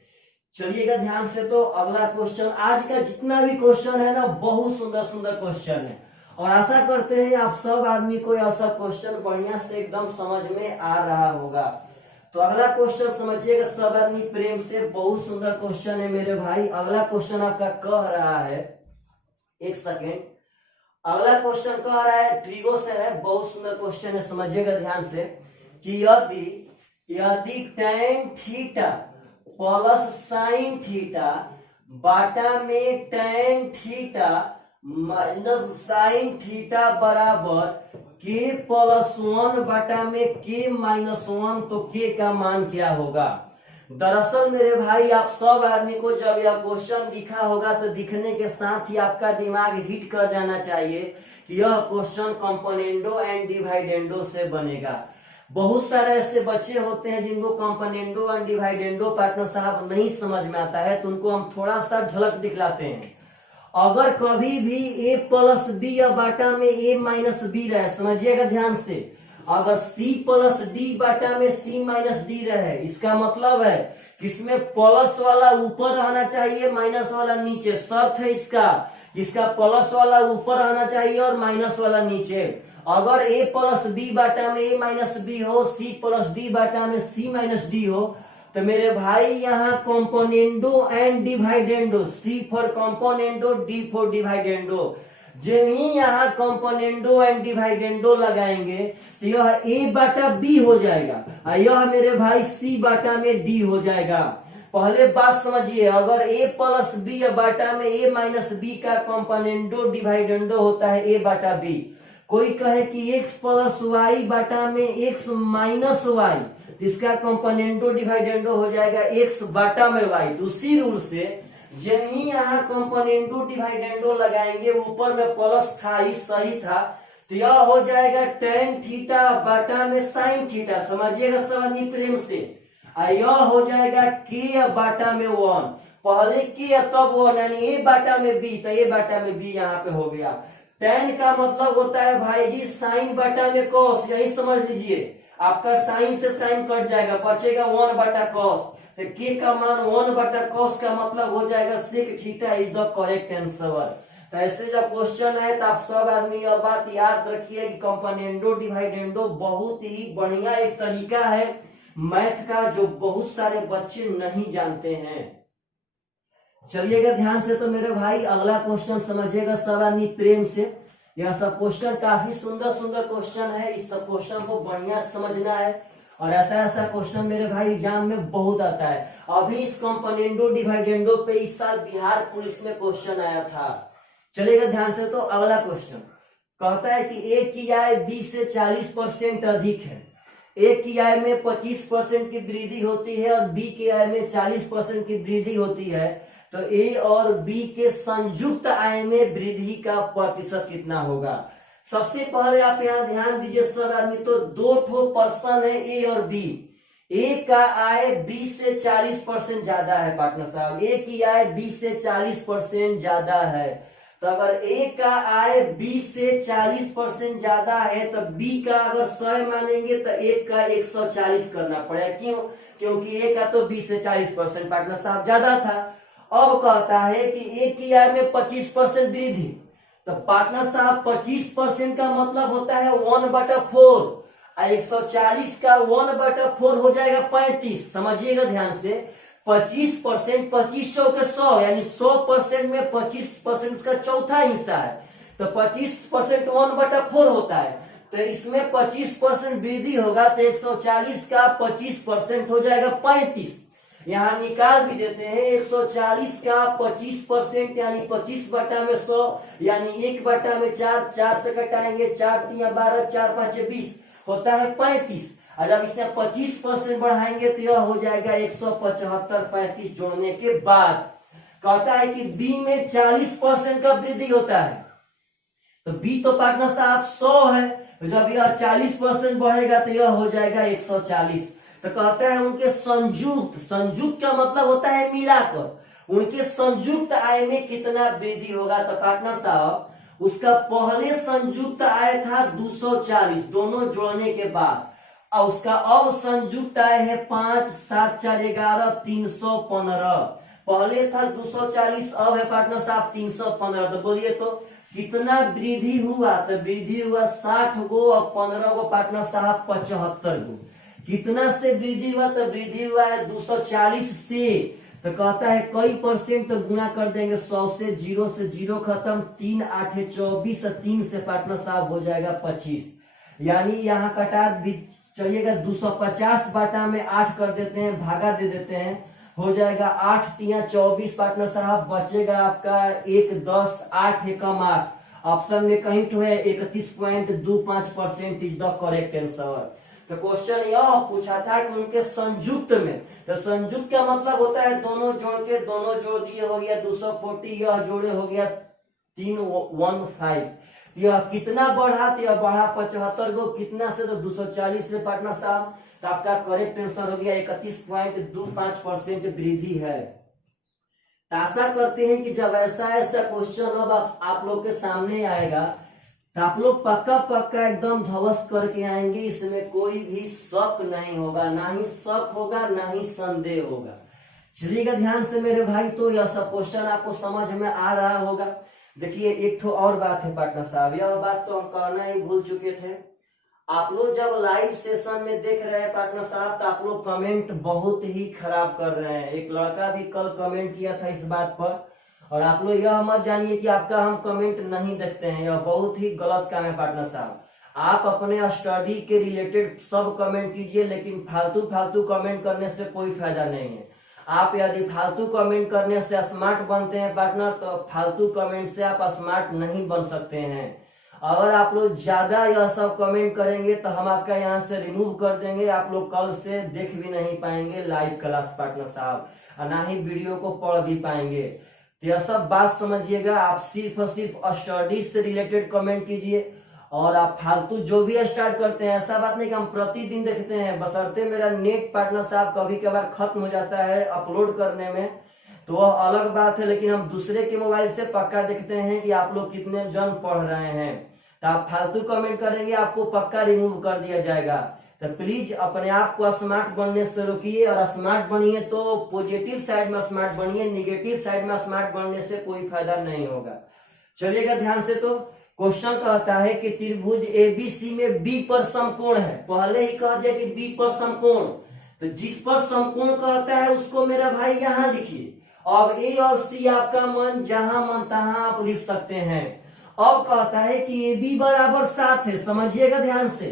चलिएगा ध्यान से। तो अगला क्वेश्चन, आज का जितना भी क्वेश्चन है ना, बहुत सुंदर सुंदर क्वेश्चन है, और आशा करते हैं आप सब आदमी को यह सब क्वेश्चन बढ़िया से एकदम समझ में आ रहा होगा। तो अगला क्वेश्चन समझिएगा सब आदमी प्रेम से, बहुत सुंदर क्वेश्चन है मेरे भाई। अगला क्वेश्चन आपका कह रहा है, एक सेकेंड, अगला क्वेश्चन कह रहा है, ट्रिगो से है, बहुत सुंदर क्वेश्चन है, समझिएगा ध्यान से कि यदि tan theta plus sine theta बाटा में tan theta minus sine theta बराबर k+1 बाटा में k-1, तो k का मान क्या होगा? दरअसल मेरे भाई आप सब आदमी को जब यह क्वेश्चन दिखा होगा तो दिखने के साथ ही आपका दिमाग हिट कर जाना चाहिए कि यह क्वेश्चन कंपोनेंडो एंड डिवाइडेंडो से बनेगा। बहुत सारे ऐसे बच्चे होते हैं जिनको कंपोनेंडो एंड डिवाइडेंडो पार्टनर साहब नहीं समझ में आता है, तो उनको हम थोड़ा सा झलक दिखलाते हैं। अगर कभी भी a+b या बाटा में a-b रहे, समझिएगा ध्यान से, अगर c+d बाटा में c-d रहे, इसका मतलब है कि इसमें प्लस वाला ऊपर रहना चाहिए, माइनस वाला नीचे। शर्त है इसका प्लस वाला ऊपर रहना चाहिए और माइनस वाला नीचे। अगर a+b बाटा में a-b हो, c+d बाटा में c-d हो, तो मेरे भाई यहाँ componendo and dividendo, C for componendo, D for dividendo, जो ही यहाँ कंपोनेंडो एंड डिवाइडेंडो लगाएंगे तो यह ए बाटा बी हो जाएगा और यह मेरे भाई सी बाटा में डी हो जाएगा। पहले बात समझिए, अगर a प्लस बी बाटा में a माइनस बी का कंपोनेंडो डिवाइडेंडो होता है a बाटा b। कोई कहे कि x प्लस वाई बाटा में x माइनस वाई, इसका कंपोनेंडो डिवाइडेंडो हो जाएगा x बाटा में y। दूसरी रूल से जब ही यहाँ कंपोनेंडो डिवाइडेंडो लगाएंगे, ऊपर में प्लस था इस सही था, तो यह हो जाएगा टेन थीटा बाटा में साइन थीटा। समझिएगा सवानी प्रेम से। यह हो जाएगा के बाटा में 1, पहले के तब 1 यानी ए बाटा में बी, तो ए बाटा में बी यहाँ पे हो गया। टेन का मतलब होता है भाई जी साइन बाटा में कॉस, यही समझ लीजिए। आपका साइन से साइन कट जाएगा, बचेगा 1 बाटा कॉस, तो के का मान 1 बाटा कॉस का मतलब हो जाएगा sec theta is the correct answer. तो ऐसे जब क्वेश्चन है तो आप सब आदमी यह बात याद रखिए कि कंपोनेंडो डिवाइडेंडो बहुत ही बढ़िया एक तरीका है मैथ का, जो बहुत सारे बच्चे नहीं जानते हैं। चलिएगा ध्यान से। तो मेरे भाई अगला क्वेश्चन समझिएगा सब आदमी प्रेम से। यह सब क्वेश्चन काफी सुंदर सुंदर क्वेश्चन है, इस सब क्वेश्चन को बढ़िया समझना है और ऐसा ऐसा क्वेश्चन मेरे भाई एग्जाम में बहुत आता है। अभी इस कंपोनेंडो डिवाइडेंडो पे इस साल बिहार पुलिस में क्वेश्चन आया था। चलिएगा ध्यान से। तो अगला क्वेश्चन कहता है कि ए की आय 20 से 40% अधिक है। ए की आय में 25% की वृद्धि होती है और बी की आय में 40% की वृद्धि होती है, तो ए और बी के संयुक्त आय में वृद्धि का प्रतिशत कितना होगा। सबसे पहले आप यहाँ ध्यान दीजिए सब आदमी, तो दो ठो पर्सन है ए और बी। ए का आय 20 से 40% ज्यादा है पार्टनर साहब, ए की आय 20 से 40% ज्यादा है। तो अगर ए का आय 20 से 40% ज्यादा है तो बी का अगर 100 मानेंगे तो ए का 140 करना पड़ेगा। क्यों? क्योंकि ए का तो 20 से 40% पार्टनर साहब ज्यादा था। अब कहता है कि ए की आय में 25% वृद्धि, तो पार्टनर साहब 25% का मतलब होता है 1/4, 140 का 1/4 हो जाएगा 35। समझिएगा ध्यान से। 25%, 25 चौके 100 यानी 100% में 25% उसका चौथा हिस्सा है, तो 25% 1/4 होता है, तो इसमें 25% वृद्धि होगा, तो 140 का 25% हो जाएगा 35। यहाँ निकाल भी देते हैं 140 का 25% यानी 25 बटा में 100 यानी 1 बटा में 4, 4 से कटाएंगे 4 3 12 4 5 20 होता है 35। और जब इसमें 25% बढ़ाएंगे तो यह हो जाएगा 175। 35 जोड़ने के बाद कहता है कि बी में 40% का वृद्धि होता है, तो बी तो पार्टनर साहब 100 है, तो जब यह 40% बढ़ेगा तो यह हो जाएगा 140। तो कहता है उनके संयुक्त, संयुक्त का मतलब होता है मिलाकर, उनके संयुक्त आय में कितना वृद्धि होगा। तो पार्टनर साहब उसका पहले संयुक्त आय था 240 दोनों जोड़ने के बाद, और उसका अब संयुक्त आय है 5 7 4 11 315। पहले था 240, अब है पार्टनर साहब 315। तो बोलिए तो कितना वृद्धि हुआ? तो वृद्धि हुआ 60 गो और 15 गो पार्टनर साहब 75 गो। कितना से वृद्धि हुआ? तो वृद्धि हुआ है 240 से। तो कहता है कई परसेंट, तो गुना कर देंगे 100 से, 0 से 0 खत्म, 3 8 24, 3 से पार्टनर साहब हो जाएगा 25। यानी यहाँ कटा भी चलिएगा 250 बाटा में 8 कर देते हैं, भागा दे देते हैं, हो जाएगा 8 3 24 पार्टनर साहब, बचेगा आपका 1 10 8 एकम 8। ऑप्शन में कहीं तो है 31.25% इज द करेक्ट आंसर। तो क्वेश्चन यह पूछा था कि उनके संयुक्त में, तो संयुक्त का मतलब होता है दोनों जोड़ के, दोनों जोड़ दिए हो गया 240, यह जोड़े हो गया 315। यह कितना बढ़ा? तो यह बढ़ा 75 गो, कितना से? तो 240 से पार्टनर साहब। तो आपका करेक्ट आंसर हो गया 31.25% वृद्धि है। तो आशा करते हैं कि जब ऐसा ऐसा क्वेश्चन अब आप लोग के सामने आएगा तो आप लोग पक्का पक्का एकदम ध्वस्त करके आएंगे, इसमें कोई भी शक नहीं होगा, ना ही शक होगा ना ही संदेह होगा। चलिएगा ध्यान से मेरे भाई। तो यह सब क्वेश्चन आपको समझ में आ रहा होगा। देखिए एक तो और बात है पार्टनर साहब, यह बात तो हम कहना ही भूल चुके थे। आप लोग जब लाइव सेशन में देख रहे हैं पार्टनर साहब, तो आप लोग कमेंट बहुत ही खराब कर रहे हैं। एक लड़का भी कल कमेंट किया था इस बात पर, और आप लोग यह मत जानिए कि आपका हम कमेंट नहीं देखते हैं, यह बहुत ही गलत काम है पार्टनर साहब। आप अपने स्टडी के रिलेटेड सब कमेंट कीजिए, लेकिन फालतू फालतू कमेंट करने से कोई फायदा नहीं है। आप यदि फालतू कमेंट करने से स्मार्ट बनते हैं पार्टनर, तो फालतू कमेंट से आप स्मार्ट नहीं बन सकते हैं। अगर आप लोग ज्यादा यह सब कमेंट करेंगे तो हम आपका यहाँ से रिमूव कर देंगे, आप लोग कल से देख भी नहीं पाएंगे लाइव क्लास पार्टनर साहब, और ना ही वीडियो को पढ़ भी पाएंगे। तो यह सब बात समझिएगा, आप सिर्फ और सिर्फ स्टडीज से रिलेटेड कमेंट कीजिए। और आप फालतू जो भी स्टार्ट करते हैं, ऐसा बात नहीं कि हम प्रतिदिन देखते हैं, बशर्ते मेरा नेट पार्टनर साहब कभी कभार खत्म हो जाता है अपलोड करने में, तो वह अलग बात है, लेकिन हम दूसरे के मोबाइल से पक्का देखते हैं कि आप लोग कितने जन पढ़ रहे हैं। तो आप फालतू कमेंट करेंगे, आपको पक्का रिमूव कर दिया जाएगा। तो प्लीज अपने आप को स्मार्ट बनने से रोकिए, और स्मार्ट बनिए तो पॉजिटिव साइड में स्मार्ट बनिए, निगेटिव साइड में स्मार्ट बनने से कोई फायदा नहीं होगा। चलिएगा ध्यान से। तो क्वेश्चन कहता है कि त्रिभुज एबीसी में बी पर समकोण है। पहले ही कह दिया कि बी पर समकोण, तो जिस पर समकोण कहता है उसको मेरा भाई यहां लिखिए। अब ए और सी आपका मन जहां मन तहां आप लिख सकते हैं। अब कहता है कि ए बी बराबर 7 है, समझिएगा ध्यान से।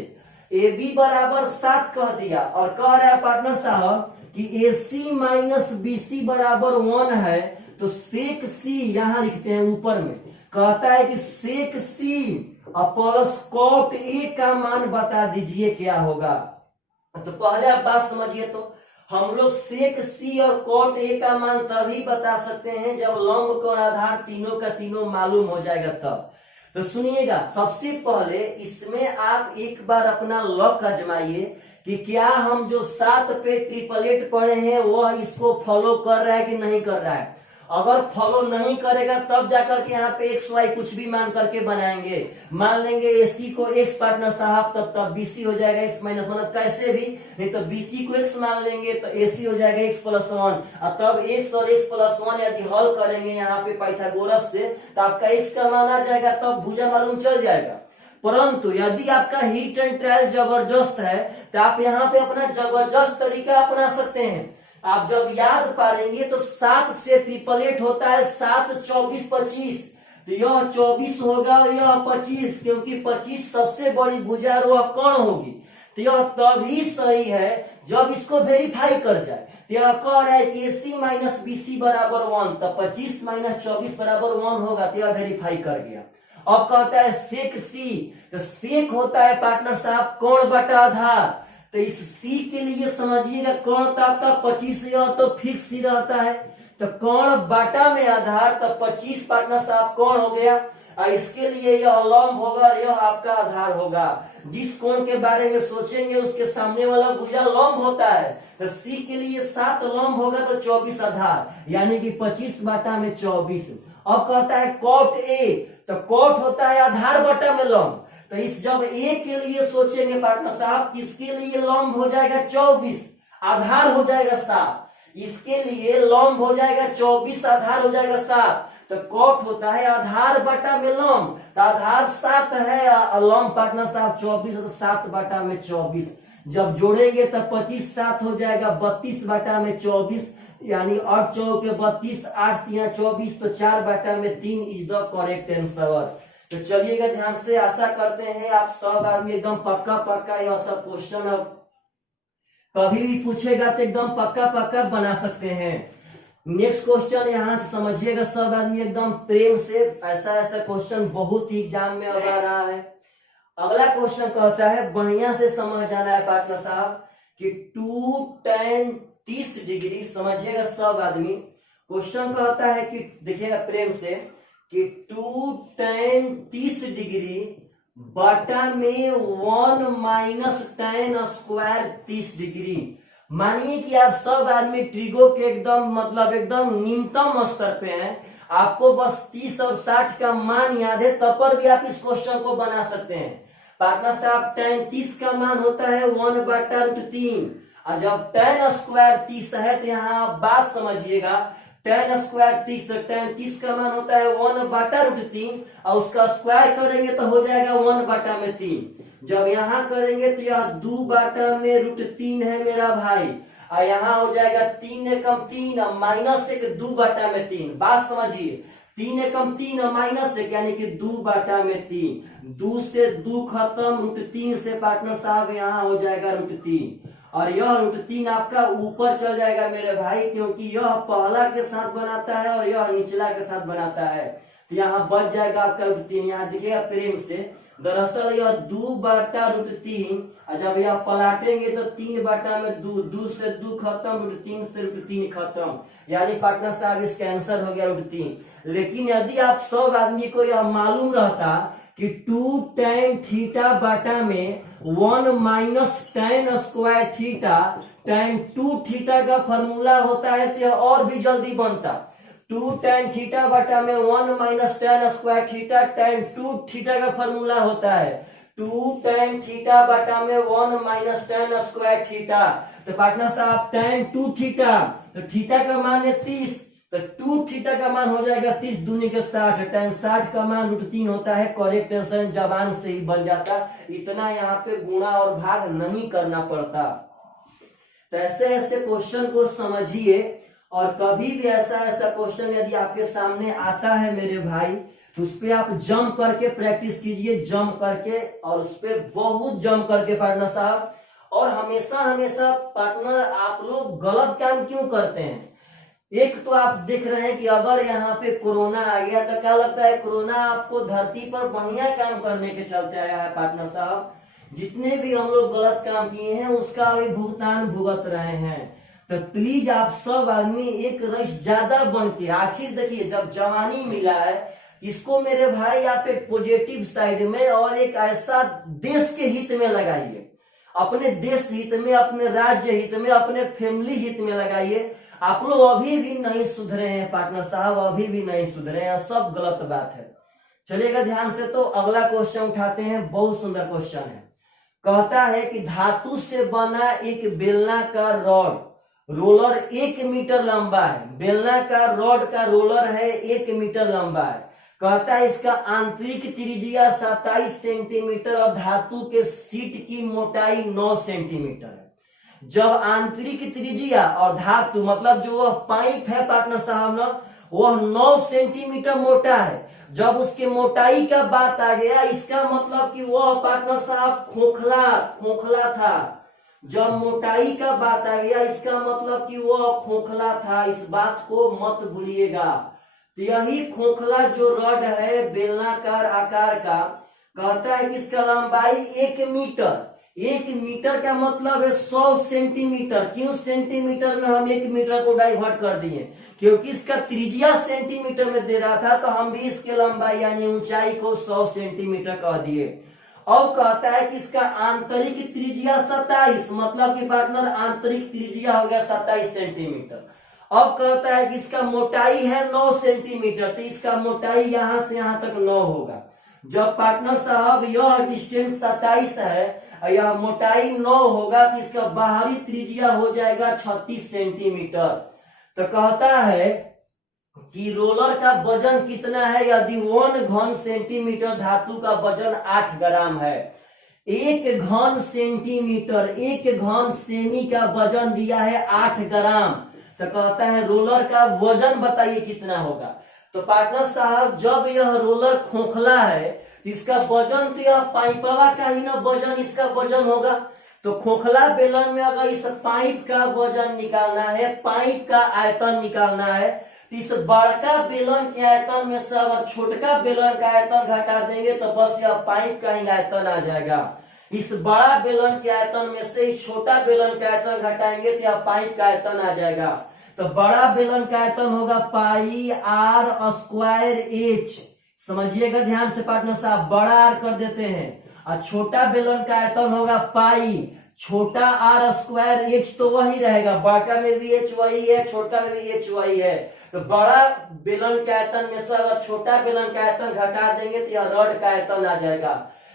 ए बी बराबर 7 कह दिया, और कह रहा है पार्टनर साहब कि ए सी माइनस बी सी बराबर 1 है, तो सेक सी यहां लिखते हैं ऊपर में। कहता है कि सेक सी प्लस कॉट ए का मान बता दीजिए क्या होगा। तो पहले आप बात समझिए, तो हम लोग सेक सी और कॉट ए का मान तभी बता सकते हैं जब लंब कोण आधार तीनों का तीनों मालूम हो जाएगा तब। तो सुनिएगा, सबसे पहले इसमें आप एक बार अपना लक आजमाइए कि क्या हम जो 7 पे ट्रिपलेट पढ़े हैं वह इसको फॉलो कर रहा है कि नहीं कर रहा है। अगर फॉलो नहीं करेगा तब जाकर के यहाँ पे एक्स वाई कुछ भी मान करके बनाएंगे। मान लेंगे एसी को एक्स पार्टनर साहब, तब बीसी हो जाएगा एक्स माइनस, मतलब कैसे भी, नहीं तो बीसी को एक्स मान लेंगे तो एसी हो जाएगा एक्स प्लस 1, और तब एक्स और एक्स प्लस 1 यदि हल करेंगे यहाँ पे पाइथागोरस से, तो आपका एक्स का मान आ जाएगा, तब भुजा मालूम चल जाएगा। परंतु यदि आपका हिट एंड ट्रायल जबरदस्त है तो आप यहाँ पे अपना जबरदस्त तरीका अपना सकते हैं। आप जब याद पालेंगे तो 7 से ट्रिपलेट होता है 7 24 25, तो यह 24 होगा और यह 25, क्योंकि 25 सबसे बड़ी भुजारोह कण होगी। तो यह तभी सही है जब इसको वेरीफाई कर जाए। तो यह कह रहा है कि AC माइनस BC बराबर 1, तो 25 माइनस 24 बराबर 1 होगा, तो यह वेरीफाई कर गया। अब कहता है सेक सी, तो सेक होता है पार्टनर साहब कोण बटा आधार। तो इस सी के लिए समझिएगा, कोण तो आपका 25 तो फिक्स ही रहता है, तो कोण बाटा में आधार, तो 25 पार्टनर साहब कोण हो गया, और इसके लिए यह लंब होगा और यह आपका आधार होगा। जिस कोण के बारे में सोचेंगे उसके सामने वाला भुजा लंब होता है। तो सी के लिए 7 लंब होगा तो 24 आधार, यानी कि 25 बाटा में 24। अब कहता है कॉट ए, तो कॉट होता है आधार बटा में लंब। तो इस जब ए के लिए सोचेंगे पार्टनर साहब, इसके लिए लंब हो जाएगा 24, आधार हो जाएगा 7, इसके लिए लंब हो जाएगा 24, आधार हो जाएगा 7। तो कॉट होता है आधार बटा में लंब, तो आधार 7 है, लंब पार्टनर साहब 24 है, तो 7 बटा में 24। जब जोड़ेंगे तब 25 7 हो जाएगा 32 बटा में 24, यानी 8 चौके 32, 8 3 24, तो 4 बटा में 3 इज द करेक्ट आंसर। तो चलिएगा ध्यान से, आशा करते हैं आप सब आदमी एकदम पक्का यह सब क्वेश्चन अब कभी भी पूछेगा तो एकदम पक्का बना सकते हैं। नेक्स्ट क्वेश्चन यहाँ से समझिएगा सब आदमी एकदम प्रेम से, ऐसा क्वेश्चन बहुत ही एग्जाम में अब आ रहा है। अगला क्वेश्चन कहता है, बढ़िया से समझ जाना है पार्टनर साहब, कि 2 tan 30 डिग्री, समझिएगा सब आदमी। क्वेश्चन कहता है कि देखिएगा प्रेम से कि 2 tan 30 डिग्री बटा में 1 माइनस tan स्क्वायर 30 डिग्री। मानिए कि आप सब आदमी ट्रिगो के एकदम एकदम न्यूनतम स्तर पे हैं, आपको बस 30 और 60 का मान याद है, तब पर भी आप इस क्वेश्चन को बना सकते हैं। पार्टनर साहब tan 30 का मान होता है 1 बटा √3, और जब tan स्क्वायर 30 है तो यहाँ आप बात समझिएगा, tan स्क्वायर 30, तो tan 30 का मान होता है 1 बटा √3, और उसका स्क्वायर करेंगे तो हो जाएगा 1 बटा में 3। जब यहाँ करेंगे तो यह 2 बटा में √3 है मेरा भाई, और यहाँ हो जाएगा 3 एकम 3 और माइनस 1 2 बटा में 3। बात समझिए, 3 एकम 3 और माइनस 1 यानी कि 2 बटा में 3। 2 से 2 खत्म, √3 से पार्टनर साहब यहाँ हो जाएगा √3 और यह √3 आपका ऊपर चल जाएगा मेरे भाई, क्योंकि यह पहला के साथ बनाता है और यह निचला के साथ बनाता है। तो यहाँ बच जाएगा आपका √3। यहाँ दिखेगा प्रेम से, दरअसल यह 2 बटा √3 और जब यह पलटेंगे तो 3 बटा में 2, 2 से 2 खत्म, √3 से √3 खत्म, यानी पार्टनर साहब इसका आंसर हो गया √3। लेकिन यदि आप सब आदमी को यह मालूम रहता कि 2 tan थीटा बटा में 1 minus tan square theta tan 2 theta का फॉर्मूला होता है, तो यह और भी जल्दी बनता। 2 tan थीटा बटा में 1 minus tan square theta tan 2 theta का फॉर्मूला होता है। 2 tan थीटा बटा में 1 माइनस tan स्क्वायर थीटा, तो पार्टनर साहब tan 2 थीटा, तो थीटा का मान है 30, तो 2 थीटा का मान हो जाएगा 30 दूनी के 60, tan 60 का मान √3 होता है। करेक्ट आंसर जबान से ही बन जाता, इतना यहाँ पे गुणा और भाग नहीं करना पड़ता। तो ऐसे ऐसे क्वेश्चन को समझिए और कभी भी ऐसा क्वेश्चन यदि आपके सामने आता है मेरे भाई, तो उस पर आप जम करके प्रैक्टिस कीजिए, जम करके, और उस पर बहुत जम करके पार्टनर साहब। और हमेशा हमेशा पार्टनर आप लोग गलत काम क्यों करते हैं? एक तो आप देख रहे हैं कि अगर यहाँ पे कोरोना आ गया तो क्या लगता है कोरोना आपको धरती पर बढ़िया काम करने के चलते आया है पार्टनर साहब। जितने भी हम लोग गलत काम किए हैं उसका अभी भुगतान भुगत रहे हैं। तो प्लीज आप सब आदमी एक रईस ज्यादा बन के, आखिर देखिए जब जवानी मिला है, इसको मेरे भाई आप एक पॉजिटिव साइड में और एक ऐसा देश के हित में लगाइए, अपने देश हित में, अपने राज्य हित में, अपने फैमिली हित में लगाइए। आप लोग अभी भी नहीं सुधरे हैं पार्टनर साहब, अभी भी नहीं सुधरे हैं, सब गलत बात है। चलिएगा ध्यान से, तो अगला क्वेश्चन उठाते हैं, बहुत सुंदर क्वेश्चन है। कहता है कि धातु से बना एक बेलनाकार रॉड, रोलर 1 मीटर लंबा है। बेलनाकार रॉड का रोलर है 1 मीटर लंबा है। कहता है इसका आंतरिक त्रिज्या 27 सेंटीमीटर और धातु के सीट की मोटाई 9 सेंटीमीटर है। जब आंतरिक त्रिज्या और धातु मतलब जो वह पाइप है पार्टनर साहब ना, वह 9 सेंटीमीटर मोटा है। जब उसके मोटाई का बात आ गया, इसका मतलब कि वह पार्टनर साहब खोखला था। जब मोटाई का बात आ गया, इसका मतलब कि वह खोखला था, इस बात को मत भूलिएगा। तो यही खोखला जो रॉड है बेलनाकार आकार का, कहता है कि इसका लंबाई 1 मीटर। 1 मीटर का मतलब है 100 सेंटीमीटर। क्यों सेंटीमीटर में हम 1 मीटर को डाइवर्ट कर दिए? क्योंकि इसका त्रिज्या सेंटीमीटर में दे रहा था, तो हम भी इसके लंबाई यानी ऊंचाई को 100 सेंटीमीटर कह दिए। अब कहता है कि इसका आंतरिक त्रिज्या 27, मतलब कि पार्टनर आंतरिक त्रिज्या हो गया 27 सेंटीमीटर। अब कहता है कि इसका मोटाई है 9 सेंटीमीटर, तो इसका मोटाई यहां से यहां तक 9 होगा। जब पार्टनर साहब यह डिस्टेंस 27 है, यह मोटाई 9 होगा, तो इसका बाहरी त्रिज्या हो जाएगा 36 सेंटीमीटर। तो कहता है कि रोलर का वजन कितना है? यदि 1 घन सेंटीमीटर धातु का वजन 8 ग्राम है, 1 घन सेंटीमीटर, 1 घन सेमी का वजन दिया है 8 ग्राम, तो कहता है रोलर का वजन बताइए कितना होगा। तो पार्टनर साहब जब यह रोलर खोखला है, इसका वजन तो यह पाइपवा का ही ना वजन, इसका वजन होगा। तो खोखला बेलन में अगर इस पाइप का वजन निकालना है, पाइप का आयतन निकालना है, तो इस बड़का बेलन के आयतन में से अगर छोटका बेलन का आयतन घटा देंगे तो बस यह पाइप का ही आयतन आ जाएगा। इस बड़ा बेलन के आयतन में से इस छोटा बेलन का आयतन घटाएंगे तो यह पाइप का आयतन आ जाएगा। तो बड़ा बेलन का आयतन होगा पाई r स्क्वायर h। समझिएगा ध्यान से पार्टनर साहब, बड़ा आर कर देते हैं। और छोटा बेलन का आयतन होगा पाई छोटा r स्क्वायर h, तो वही रहेगा, बड़ा में भी h वही है, छोटा में भी h वही है। तो बड़ा बेलन के आयतन में से अगर छोटा बेलन का आयतन घटा देंगे तो यह रॉड का आयतन आ जाएगा।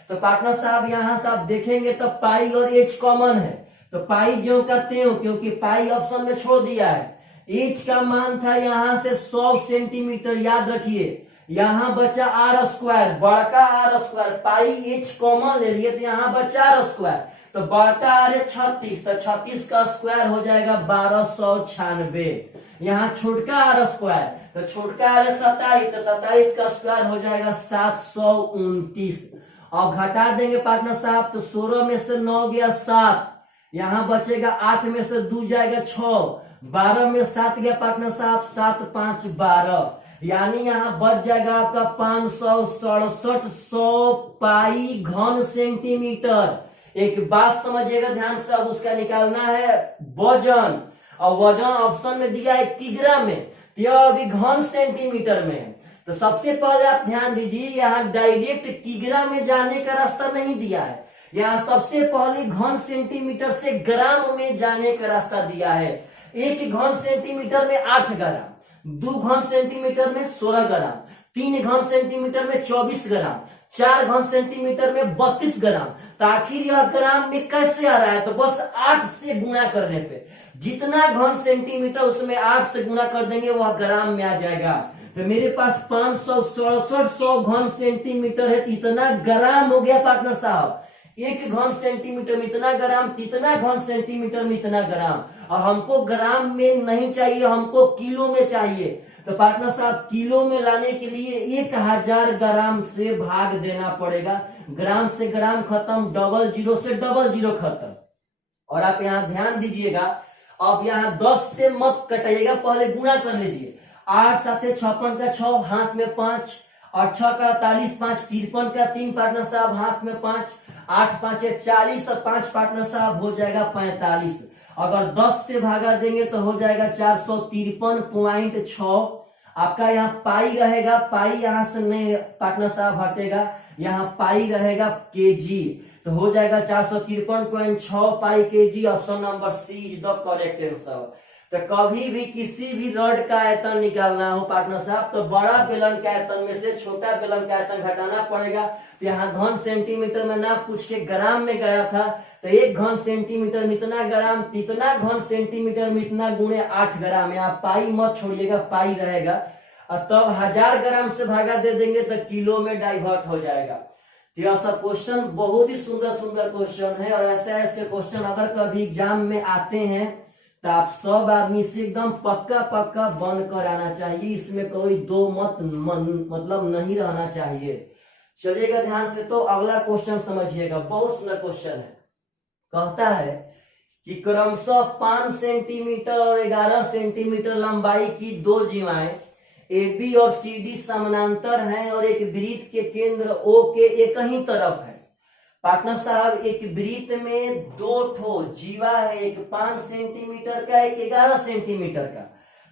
तो पार्टनर साहब यहाँ से आप देखेंगे तो पाई और h कॉमन है, तो पाई ज्यों का त्यों, क्योंकि पाई ऑप्शन में छोड़ दिया है। h का मान था यहाँ से 100 सेंटीमीटर, याद रखिए यहाँ बचा आर स्क्वायर, बड़का R square, pi H common ले लिए तो यहाँ बचा आर स्क्वायर, तो बड़का आर है 36, तो 36 का स्क्वायर हो जाएगा 1296। यहाँ छोटका आर स्क्वायर, तो छोटका आर है 27, तो 27 का स्क्वायर हो जाएगा 729। अब घटा देंगे पार्टनर साहब, तो 16 में से 9 गया 7, यहाँ बचेगा 8 में से 2 जाएगा 6, 12 में 7 गया पार्टनर साहब, 7 5 12, यानी यहाँ बच जाएगा आपका 567 पाई घन सेंटीमीटर। एक बात समझिएगा ध्यान से, अब उसका निकालना है वजन, और वजन ऑप्शन में दिया है किग्रा में, तो यह अभी घन सेंटीमीटर में है। तो सबसे पहले आप ध्यान दीजिए, यहाँ डायरेक्ट किग्रा में जाने का रास्ता नहीं दिया है, यहाँ सबसे पहले घन सेंटीमीटर से ग्राम में जाने का रास्ता दिया है। 1 घन सेंटीमीटर में 8 ग्राम, 2 घन सेंटीमीटर में 16 ग्राम, 3 घन सेंटीमीटर में 24 ग्राम, 4 घन सेंटीमीटर में 32 ग्राम। तो आखिर यह ग्राम में कैसे आ रहा है, तो बस 8 से गुणा करने पे, जितना घन सेंटीमीटर उसमें 8 से गुणा कर देंगे वह ग्राम में आ जाएगा। तो मेरे पास 567 घन सेंटीमीटर है, इतना ग्राम हो गया पार्टनर साहब। 1 घन सेंटीमीटर में इतना ग्राम, कितना घन सेंटीमीटर में इतना ग्राम, और हमको ग्राम में नहीं चाहिए, हमको किलो में चाहिए। तो पार्टनर साहब किलो में लाने के लिए 1000 ग्राम से भाग देना पड़ेगा। ग्राम से ग्राम खत्म, डबल जीरो से डबल जीरो खत्म। और आप यहाँ ध्यान दीजिएगा, अब यहाँ 10 से मत कटाइएगा, पहले गुणा कर लीजिए। 8 7 56 का 6, हाथ में 5, और 6 का 48, 5 53 का 3 पार्टनर साहब, हाथ में 5, 8 5 40, और 5 पार्टनर साहब हो जाएगा 45। अगर 10 से भागा देंगे तो हो जाएगा 453.6। आपका यहाँ पाई रहेगा, पाई यहाँ से नहीं पार्टनर साहब हटेगा, यहाँ पाई रहेगा केजी, तो हो जाएगा 453.6 pi KG. Option number C is the correct answer. तो कभी भी किसी भी रड का आयतन निकालना हो पार्टनर साहब, तो बड़ा बेलन के आयतन में से छोटा बेलन का आयतन घटाना पड़ेगा। तो यहाँ घन सेंटीमीटर में ना पूछ के ग्राम में गया था, तो 1 घन सेंटीमीटर में इतना ग्राम, इतना घन सेंटीमीटर में इतना गुणे 8 ग्राम। यहाँ पाई मत छोड़िएगा, पाई रहेगा, और तब 1000 ग्राम से भागा दे देंगे तो किलो में डाइवर्ट हो जाएगा। तो यह सब क्वेश्चन बहुत ही सुंदर सुंदर क्वेश्चन है, और ऐसे ऐसे क्वेश्चन अगर कभी एग्जाम में आते हैं तो आप सब आदमी से एकदम पक्का पक्का बन कर आना चाहिए, इसमें कोई दो मत मतलब नहीं रहना चाहिए। चलिएगा ध्यान से, तो अगला क्वेश्चन समझिएगा, बहुत सुंदर क्वेश्चन है। कहता है कि क्रमशः 5 सेंटीमीटर और 11 सेंटीमीटर लंबाई की 2 जीवाएं AB और CD समानांतर हैं और एक वृत्त के केंद्र O के एक ही तरफ है। पार्टनर साहब एक वृत्त में 2 ठो जीवा है, एक 5 सेंटीमीटर का, एक 11 सेंटीमीटर का।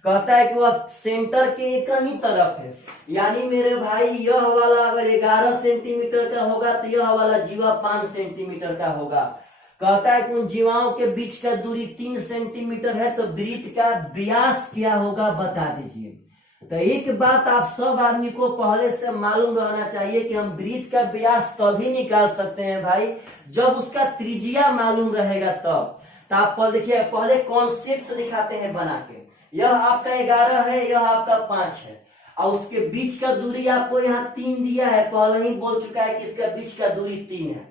कहता है कि वह सेंटर के एक ही तरफ है, यानी मेरे भाई यह वाला अगर 11 सेंटीमीटर का होगा तो यह वाला जीवा 5 सेंटीमीटर का होगा। कहता है कि उन जीवाओं के बीच का दूरी 3 सेंटीमीटर है, तो वृत्त का व्यास क्या होगा बता दीजिए। तो एक बात आप सब आदमी को पहले से मालूम रहना चाहिए कि हम वृत्त का व्यास तभी निकाल सकते हैं भाई जब उसका त्रिज्या मालूम रहेगा तब। तो आप देखिए, पहले कॉन्सेप्ट दिखाते हैं बना के, यह आपका 11 है, यह आपका 5 है, और उसके बीच का दूरी आपको यहाँ 3 दिया है, पहले ही बोल चुका है कि इसका बीच का दूरी 3 है।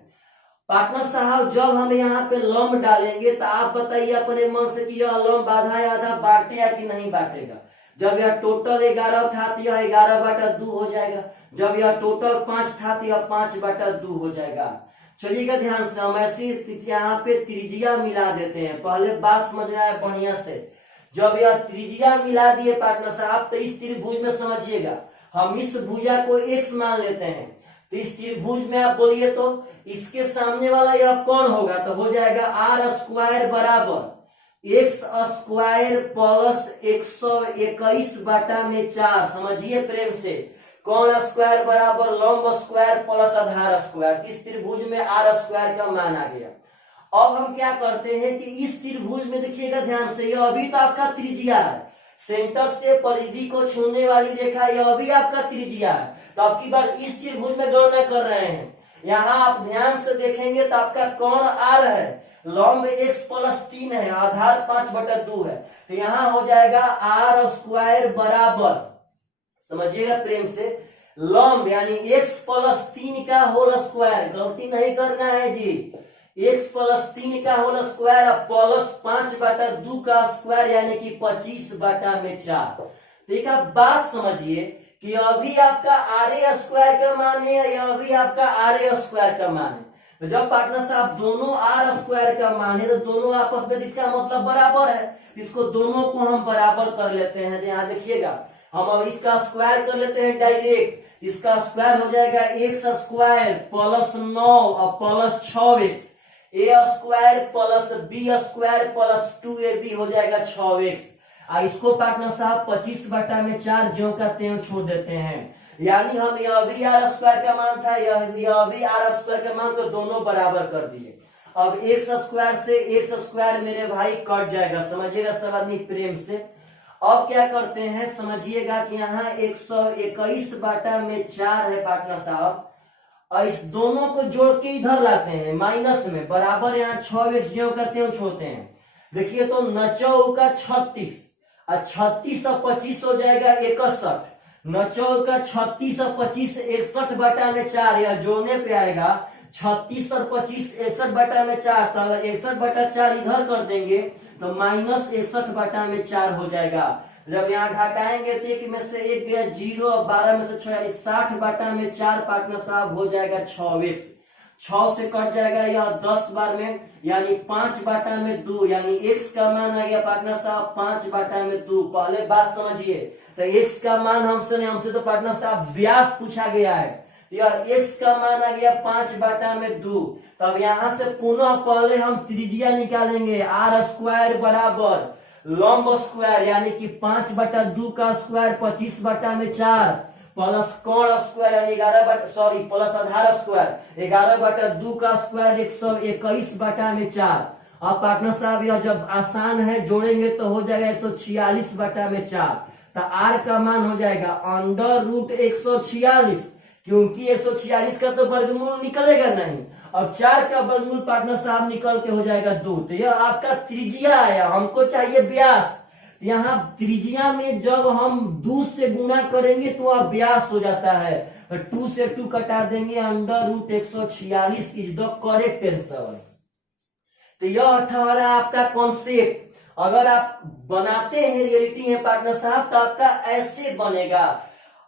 पार्टनर साहब जब हम यहाँ पे लंब डालेंगे तो आप बताइए अपने मन से कि यह लंब आधा या आधा बांटेगा कि नहीं बांटेगा। जब यह टोटल 11 था तो यह 11/2 हो जाएगा, जब यह टोटल 5 था तो यह 5/2 हो जाएगा। चलिएगा ध्यान से, हम ऐसी स्थिति यहाँ पे त्रिज्या मिला देते हैं, पहले बात समझना है बढ़िया से। जब यह त्रिज्या मिला दिए पार्टनर साहब, तो इस त्रिभुज में समझिएगा, हम इस भुजा को x मान लेते हैं, तो इस त्रिभुज में आप बोलिए तो इसके सामने वाला यह कौन होगा, तो हो जाएगा r² बराबर x² प्लस 121/4। समझिए प्रेम से, कोण स्क्वायर बराबर लंब स्क्वायर प्लस आधार स्क्वायर। इस त्रिभुज में r² का मान आ गया। अब हम क्या करते हैं कि इस त्रिभुज में देखिएगा ध्यान से, यह अभी तो आपका त्रिज्या है, सेंटर से परिधि को छूने वाली रेखा यह अभी आपका त्रिज्या है। तो अब की बार इस त्रिभुज में गणना कर रहे हैं, यहाँ आप ध्यान से देखेंगे तो आपका कोण r है, लंब x प्लस 3 है, आधार 5/2 है, तो यहाँ हो जाएगा r² बराबर, समझिएगा प्रेम से, लंब यानी x प्लस 3 का होल स्क्वायर, गलती नहीं करना है जी, x प्लस 3 का होल स्क्वायर प्लस 5/2 का स्क्वायर यानी कि 25/4। ठीक है, बात समझिए कि अभी आपका आर ए स्क्वायर का मान है, या अभी आपका आर ए स्क्वायर का मान है। तो जब पार्टनर साहब दोनों आर स्क्वायर का मान है तो दोनों आपस में इसका मतलब बराबर है, इसको दोनों को हम बराबर कर लेते हैं। यहाँ देखिएगा, हम अब इसका स्क्वायर कर लेते हैं डायरेक्ट, इसका स्क्वायर हो जाएगा एक्स स्क्वायर प्लस 9 और plus 6x, a square plus b square plus 2ab हो जाएगा 6x। इसको पार्टनर साहब 25/4 ज्यों का त्यों छोड़ देते हैं, यानी हम यह भी आर स्क्वायर का मान था, यह भी आर स्क्वायर का मान, तो दोनों बराबर कर दिए। अब एक्स स्क्वायर से एक्स स्क्वायर मेरे भाई कट जाएगा, समझिएगा सब आदमी प्रेम से। अब क्या करते हैं समझिएगा कि यहाँ 121/4 है पार्टनर साहब, और इस दोनों को जोड़ के इधर लाते हैं माइनस में, बराबर यहाँ 6x ज्यों का त्यों छोड़ते हैं। देखिए तो 9 का 36 और 36 और 25 हो जाएगा 61, 9 का 36 और 25 61/4, यह जोड़ने पे आएगा 36 और 25 61/4। तो अगर 61/4 इधर कर देंगे तो माइनस 61/4 हो जाएगा। जब यहाँ घटाएंगे तो 1 में से 1 गया 0 और 12 में से 6 यानी 60/4 पार्टनर साहब हो जाएगा 6x। 6 से कट जाएगा यह 10 बार में, यानी 5/2, यानी x का मान आ गया पार्टनर साहब 5/2। पहले बात समझिए, तो x का मान हमसे तो पार्टनर साहब व्यास पूछा गया है, यह x का मान आ गया 5/2। तब यहां से पुनः पहले हम त्रिज्या निकालेंगे, आर स्क्वायर बराबर लंब स्क्वायर यानी कि 5/2 का स्क्वायर 25/4 प्लस कोण स्क्वायर यानी 11 प्लस आधार स्क्वायर 11/2 का स्क्वायर 121/4। अब पार्टनर साहब यह जब आसान है जोड़ेंगे तो हो जाएगा 146/4। तो आर का मान हो जाएगा √146, क्योंकि 146 का तो वर्गमूल निकलेगा नहीं, और 4 का वर्गमूल पार्टनर साहब निकल के हो जाएगा 2। तो यह आपका त्रिज्या आया, हमको चाहिए व्यास। यहाँ त्रिज्या में जब हम 2 से गुणा करेंगे तो अब व्यास हो जाता है, तो 2 से 2 कटा देंगे, √146 इज द करेक्ट आंसर। तो यह ठहरा आपका कॉन्सेप्ट। अगर आप बनाते हैं रियलिटी में पार्टनर साहब तो आपका ऐसे बनेगा।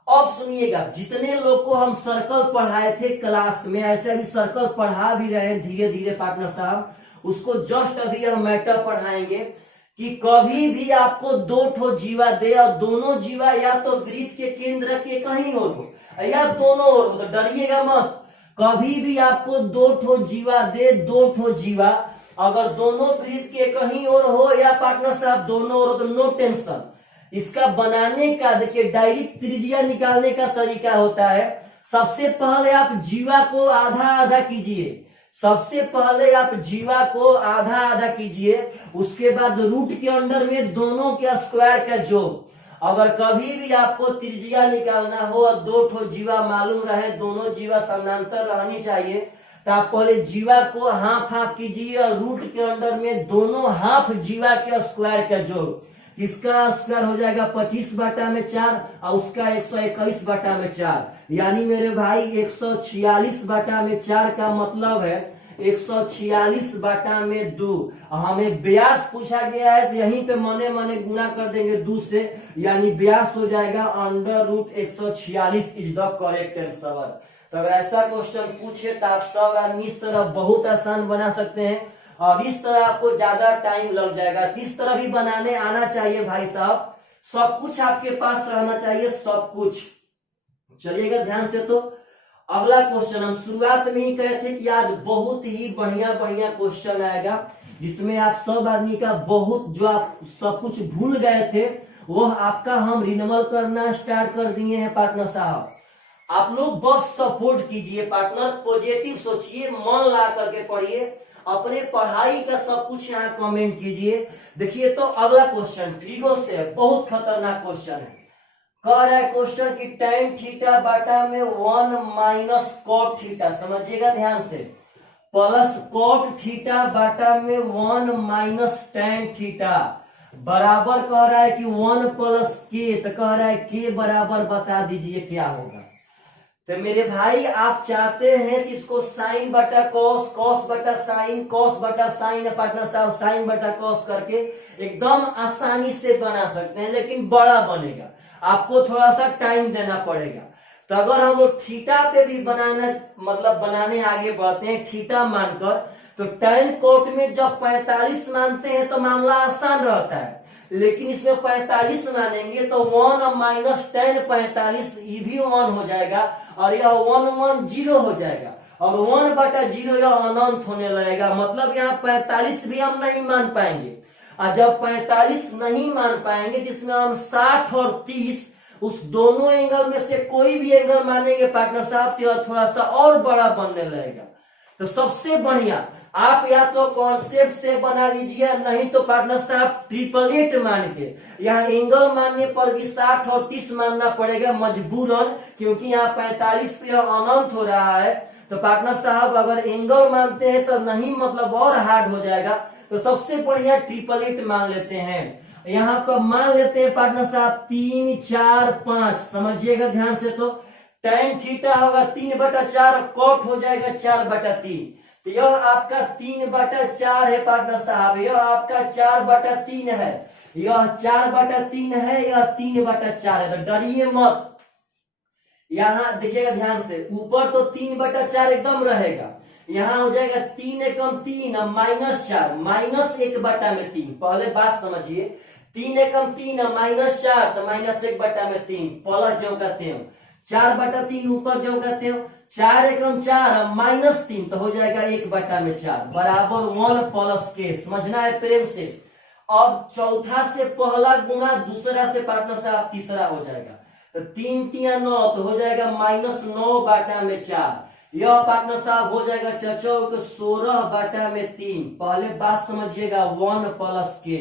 अब सुनिएगा, जितने लोग को हम सर्कल पढ़ाए थे क्लास में, ऐसे अभी सर्कल पढ़ा भी रहे हैं धीरे धीरे पार्टनर साहब, उसको जस्ट अभी हम मैटर पढ़ाएंगे कि कभी भी आपको 2 ठो जीवा दे और दोनों जीवा या तो वृत्त के केंद्र के कहीं और हो या दोनों ओर हो, तो डरिएगा मत। कभी भी आपको 2 ठो जीवा दे, 2 ठो जीवा अगर दोनों वृत्त के कहीं और हो या पार्टनर साहब दोनों ओर हो तो नो टेंशन। इसका बनाने का देखिए डायरेक्ट त्रिज्या निकालने का तरीका होता है, सबसे पहले आप जीवा को आधा आधा कीजिए, सबसे पहले आप जीवा को आधा आधा कीजिए, उसके बाद रूट के अंडर में दोनों के स्क्वायर का जोड़। अगर कभी भी आपको त्रिज्या निकालना हो और 2 ठो जीवा मालूम रहे, दोनों जीवा समानांतर रहनी चाहिए, तो आप पहले जीवा को हाफ हाफ कीजिए और रूट के अंडर में दोनों हाफ जीवा के स्क्वायर का जोड़। इसका स्क्वायर हो जाएगा 25/4 और उसका 121/4, यानी मेरे भाई 146/4 का मतलब है 146/2। हमें व्यास पूछा गया है तो यहीं पे मने मने गुणा कर देंगे 2 से, यानी व्यास हो जाएगा √146 इज द करेक्ट आंसर। तो अगर ऐसा क्वेश्चन पूछे तो आप सब आदमी इस तरह बहुत आसान बना सकते हैं, और इस तरह आपको ज्यादा टाइम लग जाएगा। इस तरह भी बनाने आना चाहिए भाई साहब, सब कुछ आपके पास रहना चाहिए, सब कुछ। चलिएगा ध्यान से। तो अगला क्वेश्चन हम शुरुआत में ही कहे थे कि आज बहुत ही बढ़िया बढ़िया क्वेश्चन आएगा, जिसमें आप सब आदमी का बहुत जो आप सब कुछ भूल गए थे वो आपका हम रिन्यूअल करना स्टार्ट कर दिए हैं पार्टनर साहब। आप लोग बस सपोर्ट कीजिए पार्टनर, पॉजिटिव सोचिए, मन ला करके पढ़िए, अपने पढ़ाई का सब कुछ यहाँ कमेंट कीजिए। देखिए तो अगला क्वेश्चन ट्रिगो से बहुत खतरनाक क्वेश्चन है। कह रहा है क्वेश्चन की tan थीटा बाटा में 1 - cot थीटा, समझिएगा ध्यान से, प्लस cot थीटा बाटा में 1 - tan थीटा बराबर कह रहा है कि 1 + k, तो कह रहा है k बराबर बता दीजिए क्या होगा। तो मेरे भाई आप चाहते हैं कि इसको साइन बटा कॉस, कॉस बटा साइन, कॉस बटा साइन, पार्टनर साहब साइन बटा कॉस करके एकदम आसानी से बना सकते हैं, लेकिन बड़ा बनेगा, आपको थोड़ा सा टाइम देना पड़ेगा। तो अगर हम लोग थीटा पे भी बनाने आगे बढ़ते हैं थीटा मानकर, तो tan कोट में जब 45 मानते हैं तो मामला आसान रहता है, लेकिन इसमें 45 मानेंगे तो 1 और माइनस tan 45 ये भी 1 हो जाएगा और यह 1 1 0 हो जाएगा और 1 बटा 0 यह अनंत होने लगेगा। मतलब यहाँ 45 भी हम नहीं मान पाएंगे, और जब 45 नहीं मान पाएंगे जिसमें हम 60 और 30 उस दोनों एंगल में से कोई भी एंगल मानेंगे पार्टनर साहब, तो थोड़ा सा और बड़ा बनने लगेगा। तो सबसे बढ़िया आप या तो कॉन्सेप्ट से बना लीजिए, नहीं तो पार्टनर साहब 888 मान के, यहाँ एंगल मानने पर भी 60 और 30 मानना पड़ेगा मजबूरन, क्योंकि यहाँ 45 पे अनंत हो रहा है। तो पार्टनर साहब अगर एंगल मानते हैं तो नहीं, मतलब और हार्ड हो जाएगा। तो सबसे बढ़िया 888 मान लेते हैं। यहाँ पर मान लेते हैं पार्टनर साहब 3 4 5, समझिएगा ध्यान से। तो tan थीटा होगा 3/4, कॉट हो जाएगा 4/3। तो यह आपका 3/4 है पार्टनर साहब, यह आपका 4/3 है, यह 4/3 है, यह 3/4 है। तो डरिए मत, यहाँ देखिएगा ध्यान से, ऊपर तो 3/4 एकदम रहेगा, यहाँ हो जाएगा 3 एकम 3 -4 -1/3। पहले बात समझिए, 3 एकम 3 -4 तो -1/3, प्लस जो कहते हो 4/3 ऊपर जो कहते हो, 4 एकम 4 -3 तो हो जाएगा 1/4 बराबर 1 प्लस के। समझना है प्रेम से। अब चौथा से पहला गुना दूसरा से पार्टनर साहब तीसरा हो जाएगा, तो 3 3 9 तो हो जाएगा -9/4। यह पार्टनर साहब हो जाएगा चचौक 16/3। पहले बात समझिएगा 1 प्लस के।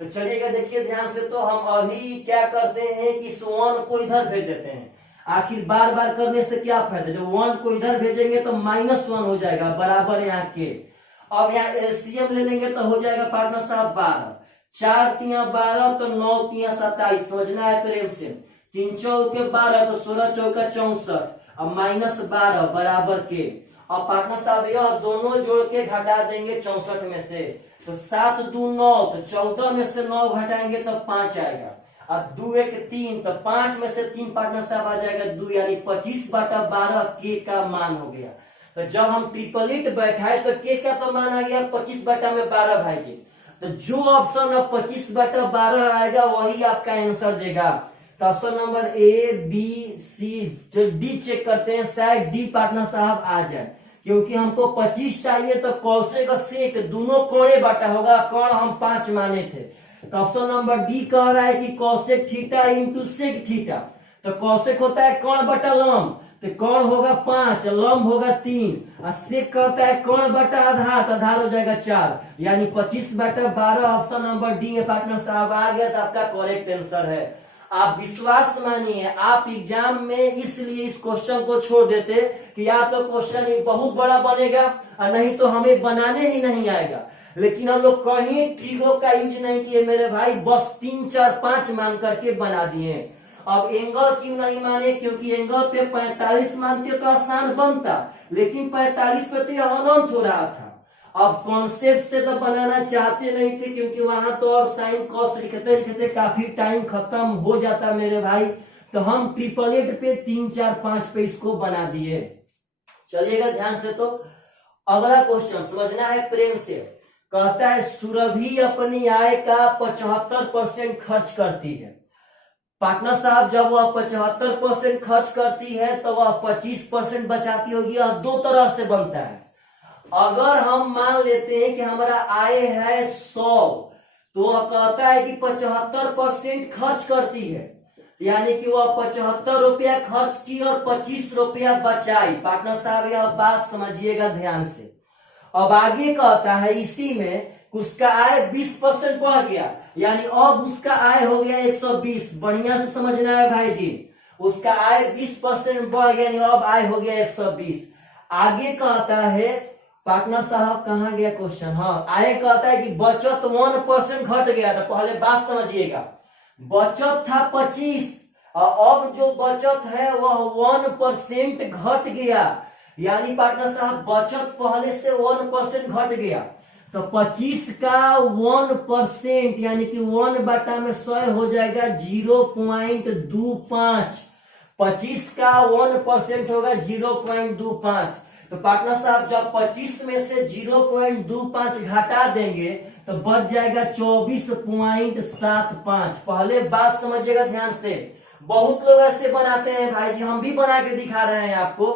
तो चलिएगा देखिए ध्यान से, तो हम अभी क्या करते हैं कि इस 1 को इधर भेज देते हैं। आखिर बार बार करने से क्या फायदा, जब 1 को इधर भेजेंगे तो -1 हो जाएगा बराबर यहाँ के। अब यहाँ एलसीएम ले लेंगे तो हो जाएगा पार्टनर साहब 12, 4 3 12 तो 9 3 27। समझना है प्रेम से, 3 चौके 12 तो 16 चौका 64 अब -12 बराबर के। अब पार्टनर साहब यह दोनों जोड़ के घटा देंगे 64 में से, तो 7 2 9 तो 14 में से 9 घटाएंगे तो 5 आएगा। अब 2 1 3 तो 5 में से 3 पार्टनर साहब आ जाएगा 2, यानी 25/12 के का मान हो गया। तो जब हम 888 बैठाए तो के का तो मान आ गया 25/12 भाई जी। तो जो ऑप्शन अब 25/12 आएगा वही आपका आंसर देगा। तो option number A B C, जो डी चेक करते हैं, शायद डी पार्टनर साहब आ जाए, क्योंकि हमको 25 चाहिए। तो कौशिक और सेक दोनों कोणे बटा होगा, कौन हम 5 माने थे। तो ऑप्शन नंबर डी कह रहा है कि cosec theta into sec theta. तो कौशिक होता है कौन बटा लंब, तो कौन होगा 5, लंब होगा 3, और सेक कहता है कौन बटा आधार, तो आधार हो जाएगा 4, यानी 25/12 ऑप्शन नंबर डी में पार्टनर साहब आ गया। तो आपका करेक्ट आंसर है। आप विश्वास मानिए, आप एग्जाम में इसलिए इस क्वेश्चन को छोड़ देते कि या तो क्वेश्चन बहुत बड़ा बनेगा और नहीं तो हमें बनाने ही नहीं आएगा। लेकिन हम लोग कहीं ट्रिगो का यूज नहीं किए मेरे भाई, बस 3 4 5 मान करके बना दिए। अब एंगल क्यों नहीं माने, क्योंकि एंगल पे 45 मानते तो आसान बनता, लेकिन 45 पे तो अनंत हो रहा था। अब कॉन्सेप्ट से तो बनाना चाहते नहीं थे, क्योंकि वहां तो और साइन कॉस लिखते लिखते काफी टाइम खत्म हो जाता मेरे भाई। तो हम 888 पे 3 4 5 पे इसको बना दिए। चलिएगा ध्यान से। तो अगला क्वेश्चन समझना है प्रेम से। कहता है सुरभि अपनी आय का 75% खर्च करती है। पार्टनर साहब जब वह 75% खर्च करती है तो वह 25% बचाती होगी, और दो तरह से बनता है। अगर हम मान लेते हैं कि हमारा आय है 100, तो वह कहता है कि 75% खर्च करती है, यानी कि वह 75 रुपया खर्च की और 25 रुपया बचाई। पार्टनर साहब यह बात समझिएगा ध्यान से। अब आगे कहता है इसी में उसका आय 20% बढ़ गया, यानी अब उसका आय हो गया 120। बढ़िया से समझना है भाई जी, उसका आय 20% बढ़ गया, यानी अब आय हो गया 120। आगे कहता है पार्टनर साहब कहाँ गया क्वेश्चन, हाँ आगे कहता है कि बचत 1% घट गया। तो पहले बात समझिएगा, बचत था 25 और अब जो बचत है वह 1% घट गया, यानी पार्टनर साहब बचत पहले से 1% घट गया, तो 25 का 1% यानी कि 1/100 हो जाएगा 0.25। 25 का 1% होगा 0.25। तो पार्टनर साहब जब 25 में से 0.25 घटा देंगे तो बच जाएगा 24.75। पहले बात समझिएगा ध्यान से, बहुत लोग ऐसे बनाते हैं भाई जी, हम भी बना के दिखा रहे हैं आपको।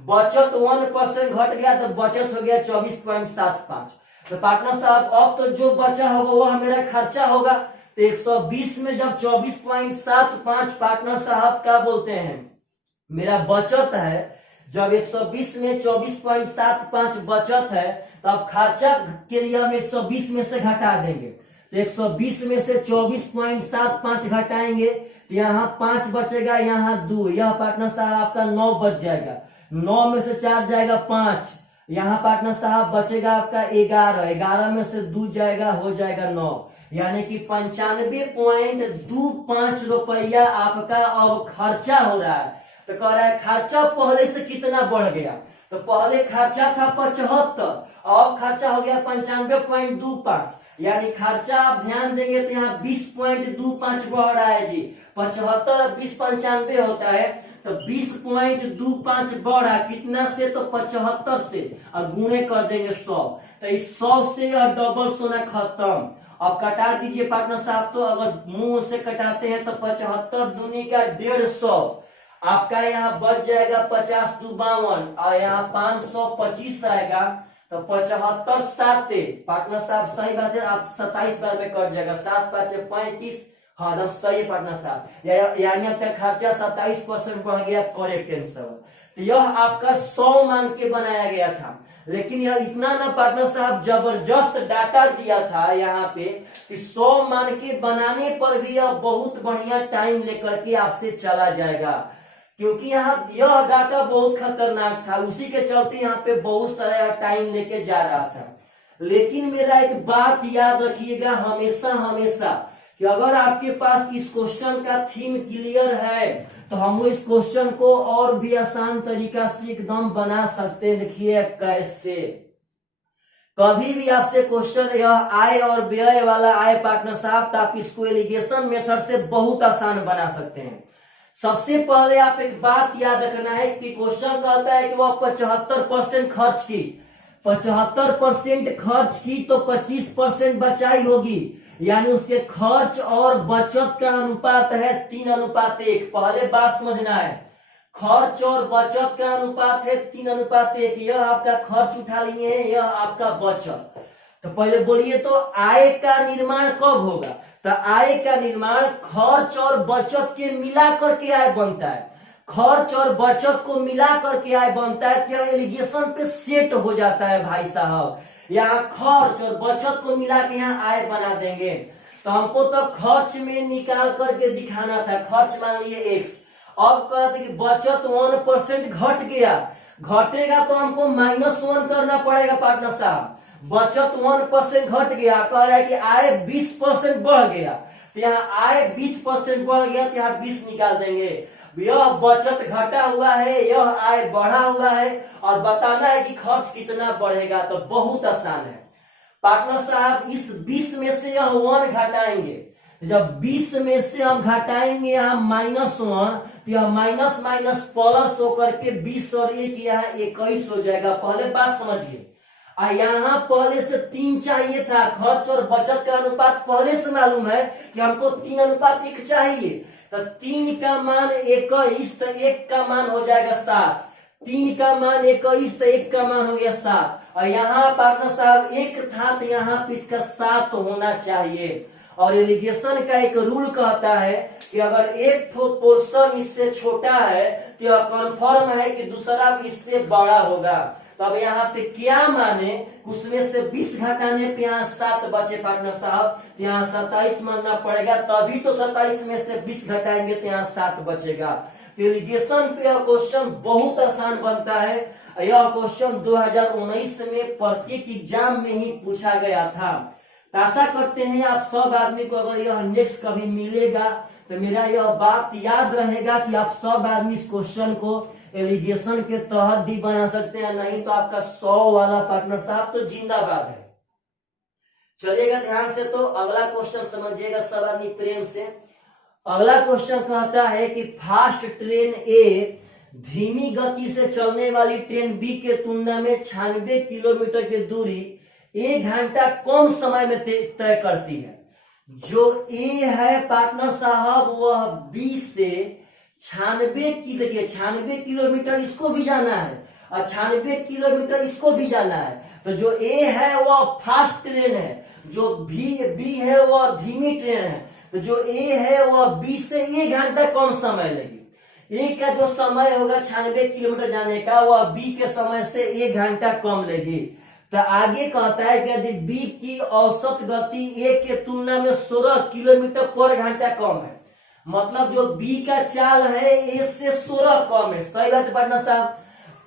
बचत 1% घट गया तो बचत हो गया 24.75। तो पार्टनर साहब अब तो जो बचा होगा वह मेरा खर्चा होगा, तो 120 में जब 24.75 पार्टनर साहब क्या बोलते हैं मेरा बचत है, जब 120 में 24.75 बचत है तब खर्चा के लिए हम 120 में से घटा देंगे, तो 120 में से 24.75 घटाएंगे तो यहाँ 5 बचेगा, यहाँ 2, यह पार्टनर साहब आपका 9 बच जाएगा। 9 में से 4 जाएगा 5, यहाँ पार्टनर साहब बचेगा आपका 11, 11 में से 2 जाएगा, हो जाएगा 9, यानी कि 95.25 रुपया आपका अब खर्चा हो रहा है। तो कह रहा है खर्चा पहले से कितना बढ़ गया, तो पहले खर्चा था 75, अब खर्चा हो गया 95.25, यानी खर्चा आप ध्यान देंगे तो यहाँ 20.25 बढ़ रहा है जी। 75 20 95 होता है, तो 20.25 बढ़ा कितना से, तो 75 से, और गुणे कर देंगे 100, तो इस 100 से यह डबल सोना खत्म। अब कटा दीजिए पार्टनर साहब, तो अगर मुंह से कटाते हैं तो 75 दूनी का 150, आपका यहाँ बच जाएगा 50 2 52, और यहाँ 525 आएगा, तो 75 7 पार्टनर साहब सही बात है, आप 27 बार में कट जाएगा, 7 5 35, हाँ एकदम सही है पार्टनर साहब, यानी आपका खर्चा 27% बढ़ गया, करेक्ट आंसर। तो यह आपका 100 मान के बनाया गया था, लेकिन यह इतना ना पार्टनर साहब जबरदस्त डाटा दिया था यहाँ पे कि 100 मान के बनाने पर भी यह बहुत बढ़िया टाइम लेकर के आपसे चला जाएगा, क्योंकि यहाँ यह डाटा बहुत खतरनाक था, उसी के चलते यहाँ पे बहुत सारा टाइम लेके जा रहा था। लेकिन मेरा एक बात याद रखिएगा हमेशा हमेशा, कि अगर आपके पास इस क्वेश्चन का थीम क्लियर है तो हम इस क्वेश्चन को और भी आसान तरीका से एकदम बना सकते हैं। देखिए कैसे, कभी भी आपसे क्वेश्चन यह आय और व्यय वाला आए पार्टनर साहब, तो आप इसको एलिगेशन मेथड से बहुत आसान बना सकते हैं। सबसे पहले आप एक बात याद रखना है कि क्वेश्चन कहता है कि वह 75% खर्च की, 75% खर्च की तो 25% बचाई होगी, यानी उसके खर्च और बचत का अनुपात है 3:1। पहले बात समझना है, खर्च और बचत का अनुपात है 3:1। यह आपका खर्च उठा लिए हैं, यह आपका बचत। तो पहले बोलिए तो आय का निर्माण कब होगा, तो आय का निर्माण खर्च और बचत के मिला करके आय बनता है, खर्च और बचत को मिला करके आय बनता है, क्या एलिगेशन पे सेट हो जाता है भाई साहब। यहाँ खर्च और बचत को मिला के यहाँ आय बना देंगे, तो हमको तो खर्च में निकाल करके दिखाना था, खर्च मान लिए x, अब कहते कि बचत 1% घट गया, घटेगा तो हमको -1 करना पड़ेगा पार्टनर साहब। बचत 1% घट गया, कह रहा है कि आय 20% बढ़ गया, तो यहाँ आय 20% बढ़ गया, तो यहाँ 20 निकाल देंगे। यह बचत घटा हुआ है, यह आय बढ़ा हुआ है, और बताना है कि खर्च कितना बढ़ेगा, तो बहुत आसान है पार्टनर साहब। इस 20 में से यह 1 घटाएंगे, जब 20 में से हम घटाएंगे यहाँ -1, तो यह माइनस माइनस प्लस होकर के 20 और 1 यहाँ 21 हो जाएगा। पहले बात समझिए, यहाँ पहले से 3 चाहिए था, खर्च और बचत का अनुपात पहले से मालूम है कि हमको 3:1 चाहिए, तो 3 का मान 21, तो 1 का मान हो जाएगा 7, 3 का मान 21, तो 1 का मान हो गया 7, और यहाँ पार्टनर साहब 1 था, तो यहाँ पे इसका 7 होना चाहिए। और एलिगेशन का एक रूल कहता है कि अगर एक पोर्शन इससे छोटा है तो यह कन्फर्म है कि दूसरा भी इससे बड़ा होगा। तो अब यहाँ पे क्या माने, उसमें से 20 घटाने पे यहाँ 7 बचे पार्टनर साहब, तो यहाँ 27 मानना पड़ेगा, तभी तो 27 में से 20 घटाएंगे तो यहाँ 7 बचेगा। तो एलिगेशन पे यह क्वेश्चन बहुत आसान बनता है। यह क्वेश्चन 2019 में प्रत्येक एग्जाम में ही पूछा गया था। आशा करते हैं आप सब आदमी को अगर यह नेक्स्ट कभी मिलेगा तो मेरा यह बात याद रहेगा कि आप सब आदमी इस क्वेश्चन को एलिगेशन के तहत भी बना सकते हैं, नहीं तो आपका 100 वाला पार्टनर साहब तो जिंदाबाद है। चलिएगा ध्यान से, तो अगला क्वेश्चन समझिएगा सब आदमी प्रेम से। अगला क्वेश्चन कहता है कि फास्ट ट्रेन ए धीमी गति से चलने वाली ट्रेन बी के तुलना में 96 किलोमीटर की दूरी 1 घंटा कम समय में तय करती है। जो ए है पार्टनर साहब वह बी से 96 किलोमीटर इसको भी जाना है और 96 किलोमीटर इसको भी जाना है। तो जो ए है वह फास्ट ट्रेन है, जो बी है वह धीमी ट्रेन है। तो जो ए है वह बी से 1 घंटा कम समय लेगी। ए का जो समय होगा 96 किलोमीटर जाने का वह बी के समय से 1 घंटा कम लेगी। तो आगे कहता है कि यदि बी की औसत गति ए के तुलना में 16 किलोमीटर पर घंटा कम है, मतलब जो बी का चाल है ए से 16 कम है। सही बात है पार्टनर साहब,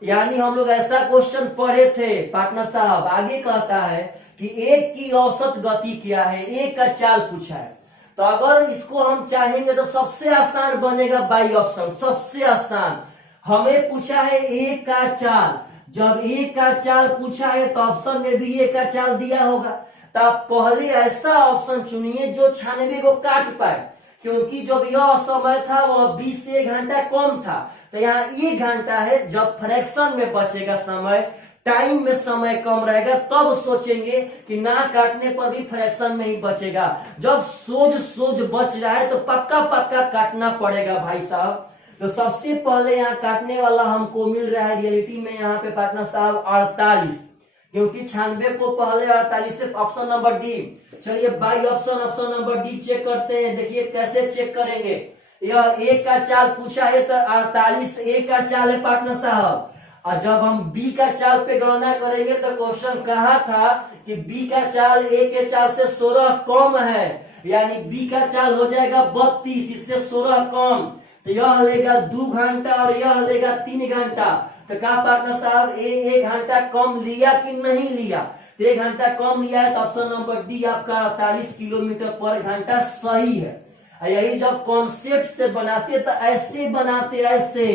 यानी हम लोग ऐसा क्वेश्चन पढ़े थे पार्टनर साहब। आगे कहता है कि ए की औसत गति क्या है, ए का चाल पूछा है। तो अगर इसको हम चाहेंगे तो सबसे आसान बनेगा बाई ऑप्शन, सबसे आसान। हमें पूछा है ए का चाल, जब ए का चाल पूछा है तो ऑप्शन में भी ए का चाल दिया होगा। तो आप पहले ऐसा ऑप्शन चुनिए जो 96 को काट पाए, क्योंकि जब यह समय था वह 20 से 1 घंटा कम था। तो यहाँ 1 घंटा है, जब फ्रैक्शन में बचेगा समय, टाइम में समय कम रहेगा, तब सोचेंगे कि ना काटने पर भी फ्रैक्शन में ही बचेगा। जब सोच बच रहा है तो पक्का काटना पड़ेगा भाई साहब। तो सबसे पहले यहाँ काटने वाला हमको मिल रहा है रियलिटी में यहाँ पे पार्टनर साहब 48, क्योंकि 96 को पहले 48 से ऑप्शन नंबर डी। चलिए by option number D check करते हैं। देखिए कैसे चेक करेंगे, यह ए का चाल पूछा है तो 48 ए का चाल है पार्टनर साहब। और जब हम बी का चाल पे गणना करेंगे तो क्वेश्चन कहा था कि बी का चाल ए के चाल से 16 कम है, यानी बी का चाल हो जाएगा 32, इससे 16 कम। तो यह लेगा 2 घंटा और यह लेगा 3 घंटा। तो कहा पार्टनर साहब ए 1 घंटा कम लिया कि नहीं लिया? तो 1 घंटा कम लिया है, तो ऑप्शन नंबर डी आपका 48 किलोमीटर पर घंटा सही है। यही जब कॉन्सेप्ट से बनाते तो ऐसे बनाते, ऐसे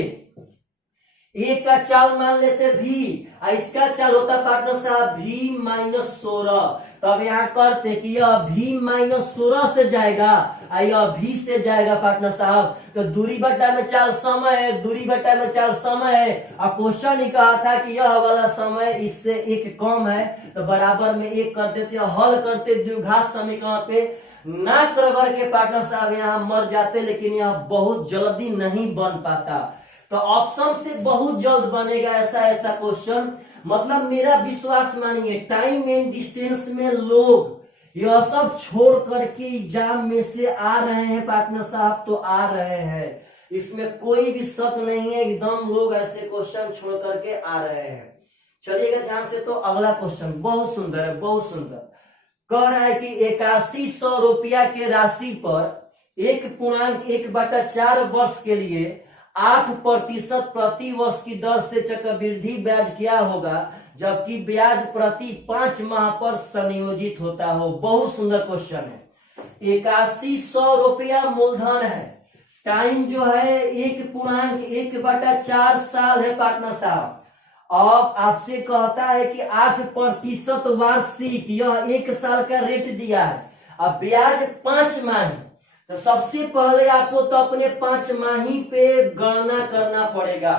ए का चाल मान लेते भी, इसका चाल होता पार्टनर साहब भी -16। तो अब यहाँ करते कि यह भी -16 से जाएगा और यह भी से जाएगा पार्टनर साहब। तो दूरी बटा में चाल समय है, दूरी बटा में चाल समय है। और क्वेश्चन ही कहा था कि यह वाला समय इससे 1 कम है, तो बराबर में 1 कर देते, हल करते द्विघात समीकरण पे नाक रगड़ के पार्टनर साहब यहाँ मर जाते, लेकिन यह बहुत जल्दी नहीं बन पाता। तो ऑप्शन से बहुत जल्द बनेगा ऐसा क्वेश्चन। मतलब मेरा विश्वास मानिए, टाइम एंड डिस्टेंस में लोग यह सब छोड़ करके एग्जाम में से आ रहे हैं पार्टनर साहब, तो आ रहे हैं, इसमें कोई भी शक नहीं है, एकदम लोग ऐसे क्वेश्चन छोड़ करके आ रहे हैं। चलिएगा ध्यान से, तो अगला क्वेश्चन बहुत सुंदर है, बहुत सुंदर। कह रहा है कि 8100 रुपया के राशि पर 1.1/4 वर्ष के लिए 8% प्रति वर्ष की दर से चक्रवृद्धि ब्याज क्या होगा, जबकि ब्याज प्रति 5 माह पर संयोजित होता हो। बहुत सुंदर क्वेश्चन है। 8100 रुपया मूलधन है, टाइम जो है 1.1/4 साल है पार्टनर साहब। अब आपसे कहता है कि 8% वार्षिक, यह 1 साल का रेट दिया है, अब ब्याज 5 माही। तो सबसे पहले आपको तो अपने 5 माही पे गणना करना पड़ेगा।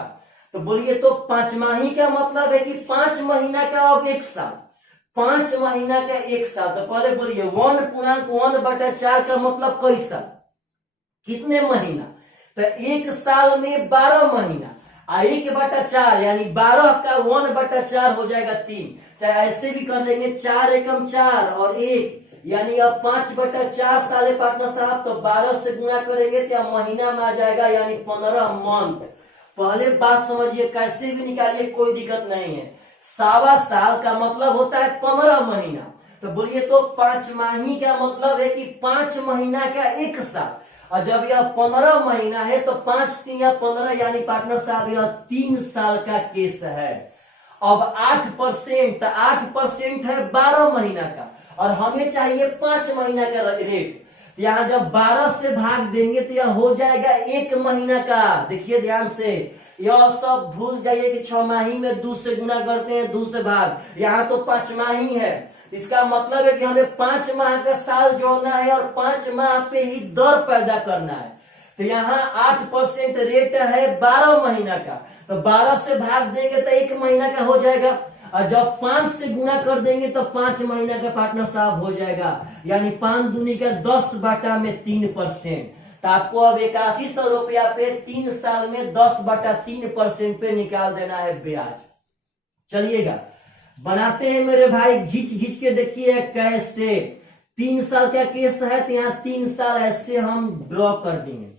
तो बोलिए, तो 5 माही का मतलब है कि 5 महीना का अब 1 साल, 5 महीना का 1 साल। तो पहले बोलिए 1.1/4 का मतलब कैसा, कितने महीना? तो 1 साल में 12 महीना, 1/4 यानी 12 का 1/4 हो जाएगा 3। चाहे ऐसे भी कर लेंगे, 4 एकम 4 और 1, यानी अब 5/4 साल है पार्टनर साहब। तो 12 से गुणा करेंगे तो महीना में आ जाएगा, यानी 15 मंथ। पहले बात समझिए, कैसे भी निकालिए कोई दिक्कत नहीं है। 1.25 साल का मतलब होता है 15 महीना। तो बोलिए, तो 5 माही का मतलब है कि 5 महीना का 1 साल। और जब यह 15 महीना है तो 5 3 या 15, यानी पार्टनर साहब यह 3 साल का केस है। अब 8%, तो 8% है 12 महीना का, और हमें चाहिए 5 महीना का रेट। तो यहाँ जब 12 से भाग देंगे तो यह हो जाएगा 1 महीना का। देखिए ध्यान से, यह सब भूल जाइए कि 6 माही में 2 से गुना करते हैं, 2 से भाग, यहाँ तो 5 माही है। इसका मतलब है कि हमें 5 माह का साल जोड़ना है और 5 माह पे ही दर पैदा करना है। तो यहाँ 8% रेट है 12 महीना का, तो 12 से भाग देंगे तो 1 महीना का हो जाएगा, और जब 5 से गुना कर देंगे तो 5 महीना का पार्टनर साहब हो जाएगा, यानी 5 दूनी का 10/3%। तो आपको अब 8100 रुपया पे 3 साल में 10/3% पे निकाल देना है ब्याज। चलिएगा बनाते हैं मेरे भाई, घिंच घिंच के देखिए कैसे। 3 साल का केस है तो यहाँ 3 साल ऐसे हम ड्रॉ कर देंगे।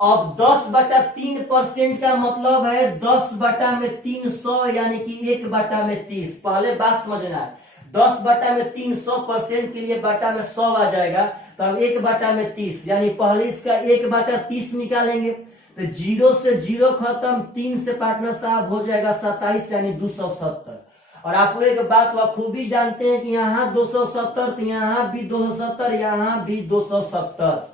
अब 10/3% का मतलब है 10/300 यानी कि 1/30। पहले बात समझना है, 10/300% के लिए बटा में 100 आ जाएगा, तो अब 1/30 यानी पहले इसका 1/30 निकालेंगे, तो 0 से 0 खत्म, 3 से पार्टनर साहब हो जाएगा 27 यानी 270। और आप लोग एक बात बखूबी जानते हैं कि यहाँ 270, तो यहाँ भी 270, यहाँ भी 270।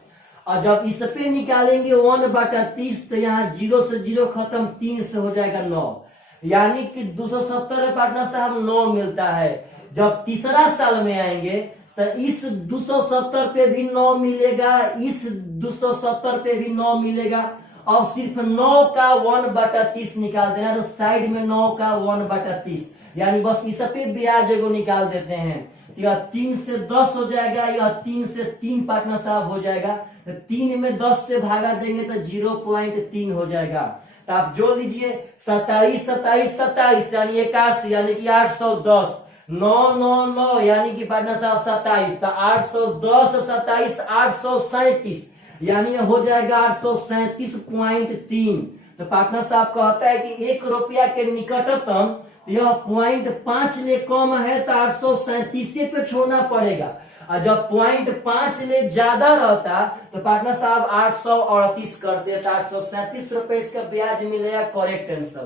और जब इस पे निकालेंगे 1/30 तो यहाँ 0 से 0 खत्म, 3 से हो जाएगा 9, यानी कि 270 पार्टनर साहब 9 मिलता है। जब तीसरा साल में आएंगे तो इस 270 पे भी 9 मिलेगा, इस 270 पे भी 9 मिलेगा, और सिर्फ 9 का 1/30 निकाल देना, तो साइड में 9 का 1/30 यानी बस इस पे ब्याज को निकाल देते हैं। यह 3 से 10 हो जाएगा, यह 3 से 3 पार्टनर साहब हो जाएगा, तो 3 में 10 से भागा देंगे तो 0.3 हो जाएगा। तो आप जोड़ लीजिए 27 27 27 यानी 81 यानी कि 810, 9 9 9 यानी कि पार्टनर साहब 27, तो 810 27 837 यानी हो जाएगा 837.3। तो पार्टनर साहब कहता है कि 1 रुपया के निकटतम यह 0.5 ले कम है तो 837 पे छोड़ना पड़ेगा, और जब 0.5 ले ज्यादा रहता तो पार्टनर साहब 838 कर देता, 837 रुपए इसका ब्याज मिलेगा। Correct answer.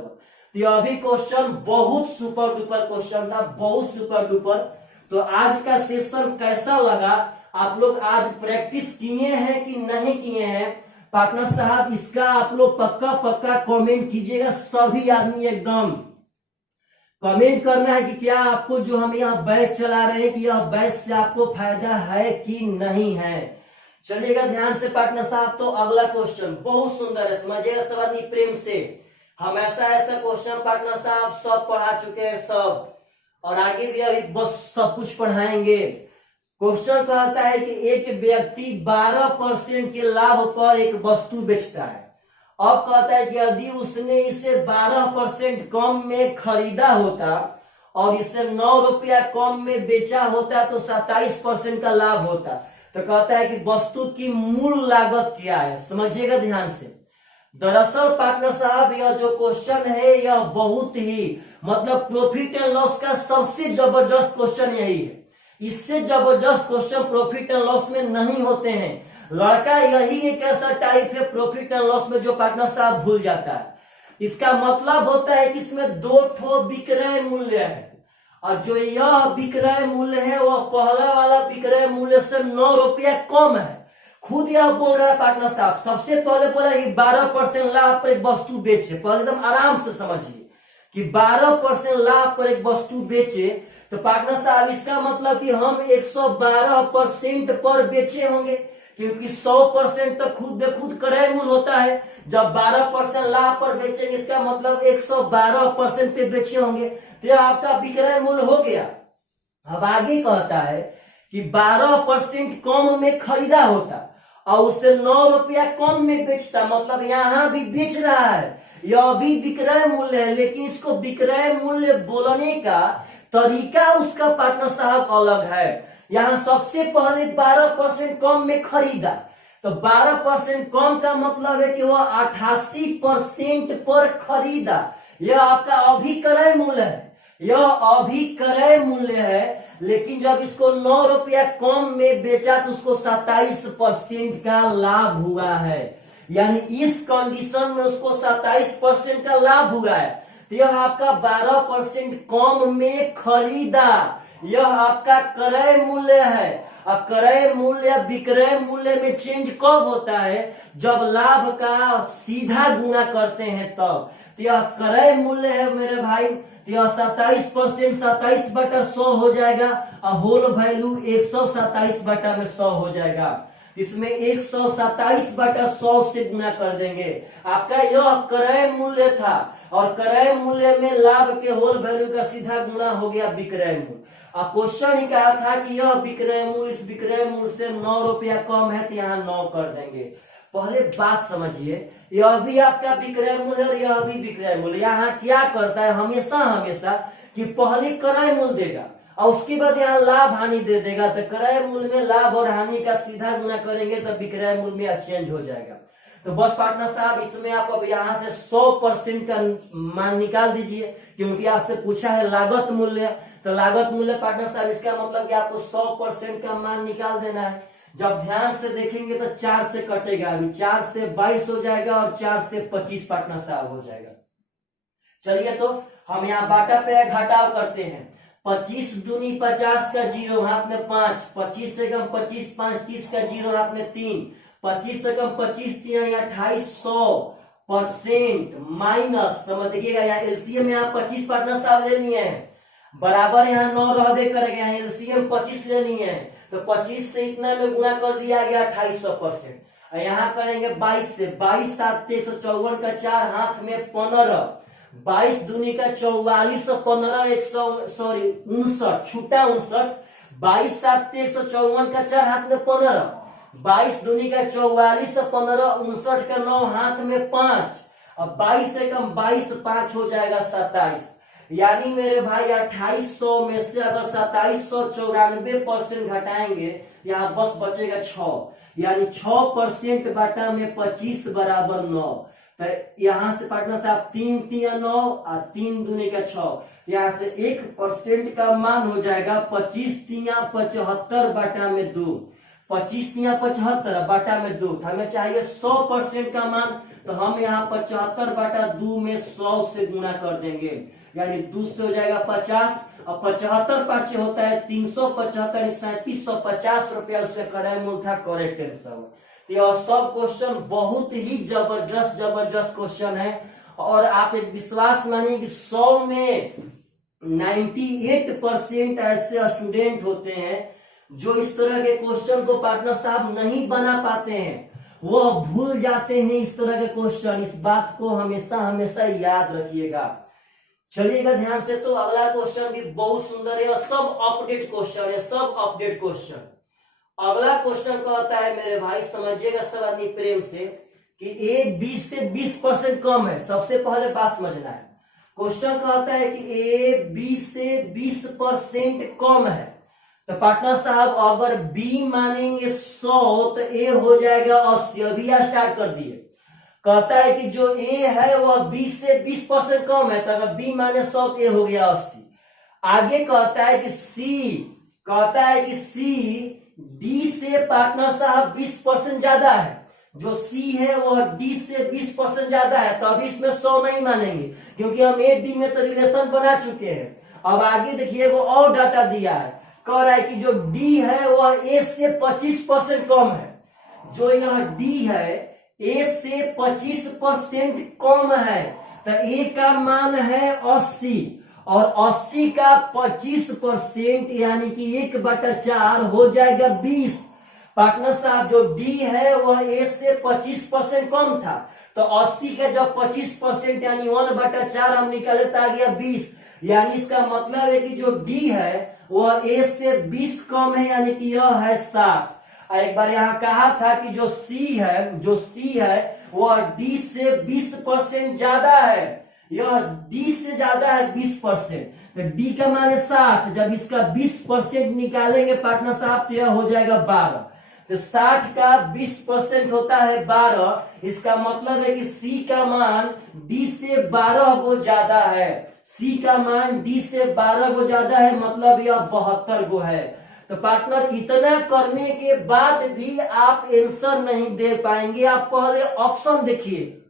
तो यह अभी क्वेश्चन बहुत सुपर डुपर क्वेश्चन था, बहुत सुपर डुपर। तो आज का सेशन कैसा लगा, आप लोग आज प्रैक्टिस किए हैं कि नहीं किए हैं पार्टनर साहब, इसका आप लोग पक्का पक्का कमेंट कीजिएगा। सभी आदमी एकदम कमेंट करना है कि क्या आपको जो हम यहाँ बैच चला रहे हैं कि यह बैच से आपको फायदा है कि नहीं है। चलिएगा ध्यान से पार्टनर साहब, तो अगला क्वेश्चन बहुत सुंदर है, समझिएगा सब आदमी प्रेम से। हम ऐसा ऐसा क्वेश्चन पार्टनर साहब सब पढ़ा चुके हैं सब, और आगे भी अभी बस सब कुछ पढ़ाएंगे। क्वेश्चन कहता है कि एक व्यक्ति 12% के लाभ पर एक वस्तु बेचता है। अब कहता है कि यदि उसने इसे 12% कम में खरीदा होता और इसे 9 रुपया कम में बेचा होता तो 27% का लाभ होता। तो कहता है कि वस्तु की मूल लागत क्या है, समझिएगा ध्यान से। दरअसल पार्टनर साहब यह जो क्वेश्चन है यह बहुत ही मतलब प्रॉफिट एंड लॉस का सबसे जबरदस्त क्वेश्चन यही है। इससे जबरदस्त क्वेश्चन प्रॉफिट एंड लॉस में नहीं होते हैं। लड़का यही एक ऐसा टाइप है प्रॉफिट एंड लॉस में जो पार्टनर साहब भूल जाता है। इसका मतलब होता है कि इसमें 2 ठो विक्रय मूल्य है, और जो यह विक्रय मूल्य है वह पहला वाला विक्रय मूल्य से 9 रुपया कम है। खुद यह बोल रहा है पार्टनर साहब। सबसे पहले बोला कि 12% लाभ पर एक वस्तु बेचे, पहले एकदम आराम से समझिए कि 12% लाभ पर एक वस्तु बेचे, तो पार्टनर साहब इसका मतलब कि हम 112% पर बेचे होंगे, क्योंकि 100% तो खुद क्रय मूल्य होता है। जब 12% लाभ पर बेचेंगे इसका मतलब 112% पे बेचे होंगे, तो यह आपका विक्रय मूल्य हो गया। अब आगे कहता है कि 12% कम में खरीदा होता और उससे 9 रुपया कम में बेचता, मतलब यहां भी बेच रहा है, यह भी विक्रय मूल्य है, लेकिन इसको विक्रय मूल्य बोलने का तरीका उसका पार्टनर साहब अलग है। यहां सबसे पहले 12% कम में खरीदा, तो 12% कम का मतलब है कि वह 88% पर खरीदा। यह आपका अभिक्रय मूल्य है, यह अभिक्रय मूल्य है। लेकिन जब इसको 9 रुपया कम में बेचा तो उसको 27% का लाभ हुआ है, यानी इस कंडीशन में उसको 27% का लाभ हुआ है। तो यह आपका 12% कम में खरीदा, यह आपका क्रय मूल्य है। अब क्रय मूल्य विक्रय मूल्य में चेंज कब होता है? जब लाभ का सीधा गुणा करते हैं तब। तो यह क्रय मूल्य है मेरे भाई। तो यह 27%, 27/100 हो जाएगा और होल वैल्यू 127/100 हो जाएगा। इसमें 127/100 से गुना कर देंगे। आपका यह क्रय मूल्य था और क्रय मूल्य में लाभ के होल वैल्यू का सीधा गुना हो गया विक्रय मूल्य। अब क्वेश्चन ही कहा था कि यह विक्रय मूल्य इस विक्रय मूल्य से 9 रुपया कम है, तो यहाँ 9 कर देंगे। पहले बात समझिए, यह भी आपका विक्रय मूल्य और यह भी विक्रय मूल्य। यहाँ क्या करता है हमेशा हमेशा कि पहले क्रय मूल्य देगा और उसके बाद यहाँ लाभ हानि दे देगा। तो क्रय मूल्य में लाभ और हानि का सीधा गुना करेंगे तो विक्रय मूल्य में एक्सचेंज हो जाएगा। तो बस पार्टनर साहब इसमें आप अब यहाँ से 100% का मान निकाल दीजिए, क्योंकि आपसे पूछा है लागत मूल्य। तो लागत मूल्य पार्टनर साहब इसका मतलब कि आपको 100% का मान निकाल देना है। जब ध्यान से देखेंगे तो 4 से कटेगा, अभी 4 से 22 हो जाएगा और 4 से 25 पार्टनर साहब हो जाएगा। चलिए तो हम यहाँ बाटा पे घटाव करते हैं। 25 दूनी 50 का 0 हाथ में 5, 25 से कम 25, 5 30 का 0 हाथ में 3, 25 से कम 25 3 28 100% माइनस, समझ देखिएगा यहाँ एलसीएम में यहाँ 25 पार्टनर साहब लेनी है, बराबर यहाँ 9 रहबे करेगा, यहाँ एलसीएम 25 लेनी है। तो 25 से इतना में गुणा कर दिया गया 2800%। यहाँ करेंगे 22 से, 22 7 154 का 4 हाथ में 15, 22 दूनी का 44, 15 59 छूटा 59, 22 7 154 का 4 हाथ में 15, 22 दूनी का 44, 15 59 का 9 हाथ में 5, अब 22 से कम 22 5 हो जाएगा 27। यानी मेरे भाई 2800 में से अगर 2794% घटाएंगे, यहाँ बस बचेगा 6, यानी 6% बटा में 25 बराबर 9। तो यहाँ से पार्टनर साहब 3 3 9 और 3 दूनी का 6, यहाँ से 1% का मान हो जाएगा 25 3 75 बटा में 2, 25 3 75 बटा में 2। हमें चाहिए 100% का मान, तो हम यहाँ 75 बटा 2 में 100 से गुना कर देंगे, यानी 2 से हो जाएगा 50 और 75 पांच होता है 375, 3750 रुपया उसका क्रय मूल्य था। Correct answer. यह सब क्वेश्चन बहुत ही जबरदस्त क्वेश्चन है और आप एक विश्वास मानिए कि 100 में 98% ऐसे स्टूडेंट होते हैं जो इस तरह के क्वेश्चन को पार्टनर साहब नहीं बना पाते हैं, वो भूल जाते हैं इस तरह के क्वेश्चन। इस बात को हमेशा हमेशा याद रखिएगा। चलिएगा ध्यान से, तो अगला क्वेश्चन भी बहुत सुंदर है और सब अपडेट क्वेश्चन है, सब अपडेट क्वेश्चन। अगला क्वेश्चन कहता है मेरे भाई, समझिएगा सब आदमी प्रेम से, कि ए 20 से 20% कम है। सबसे पहले बात समझना है, क्वेश्चन कहता है कि ए 20 से 20% कम है। तो पार्टनर साहब अगर बी मानेंगे 100 तो ए हो जाएगा 80। अभी स्टार्ट कर दिए। कहता है कि जो ए है वह 20 से 20% कम है, तो अगर बी माने 100 तो ए हो गया 80। आगे कहता है कि सी डी से पार्टनर साहब 20% ज्यादा है। जो सी है वह डी से 20% ज्यादा है, तो अभी इसमें 100 नहीं मानेंगे क्योंकि हम ए बी में तो रिलेशन बना चुके हैं। अब आगे देखिए वो और डाटा दिया है, कह रहा है कि जो डी है वह ए से 25% कम है। जो यह डी है ए से 25% कम है, तो ए का मान है 80 और 80 का 25% यानी कि 1/4 हो जाएगा 20। पार्टनर साहब जो डी है वह ए से 25% कम था, तो 80 का जब 25% यानी 1/4 हम निकाले तो आ गया 20। यानी इसका मतलब है कि जो डी है वह ए से 20 कम है, यानी कि यह है 60। एक बार यहाँ कहा था कि जो सी है वह डी से 20% ज्यादा है, यह डी से ज्यादा है 20%, तो डी का मान है 60। जब इसका 20% निकालेंगे पार्टनर साहब तो यह हो जाएगा 12। तो 60 का 20% होता है 12। इसका मतलब है कि सी का मान डी से 12 गो ज्यादा है, सी का मान डी से 12 गो ज्यादा है, मतलब यह 72 गो है। तो पार्टनर इतना करने के बाद भी आप आंसर नहीं दे पाएंगे। आप पहले ऑप्शन देखिए,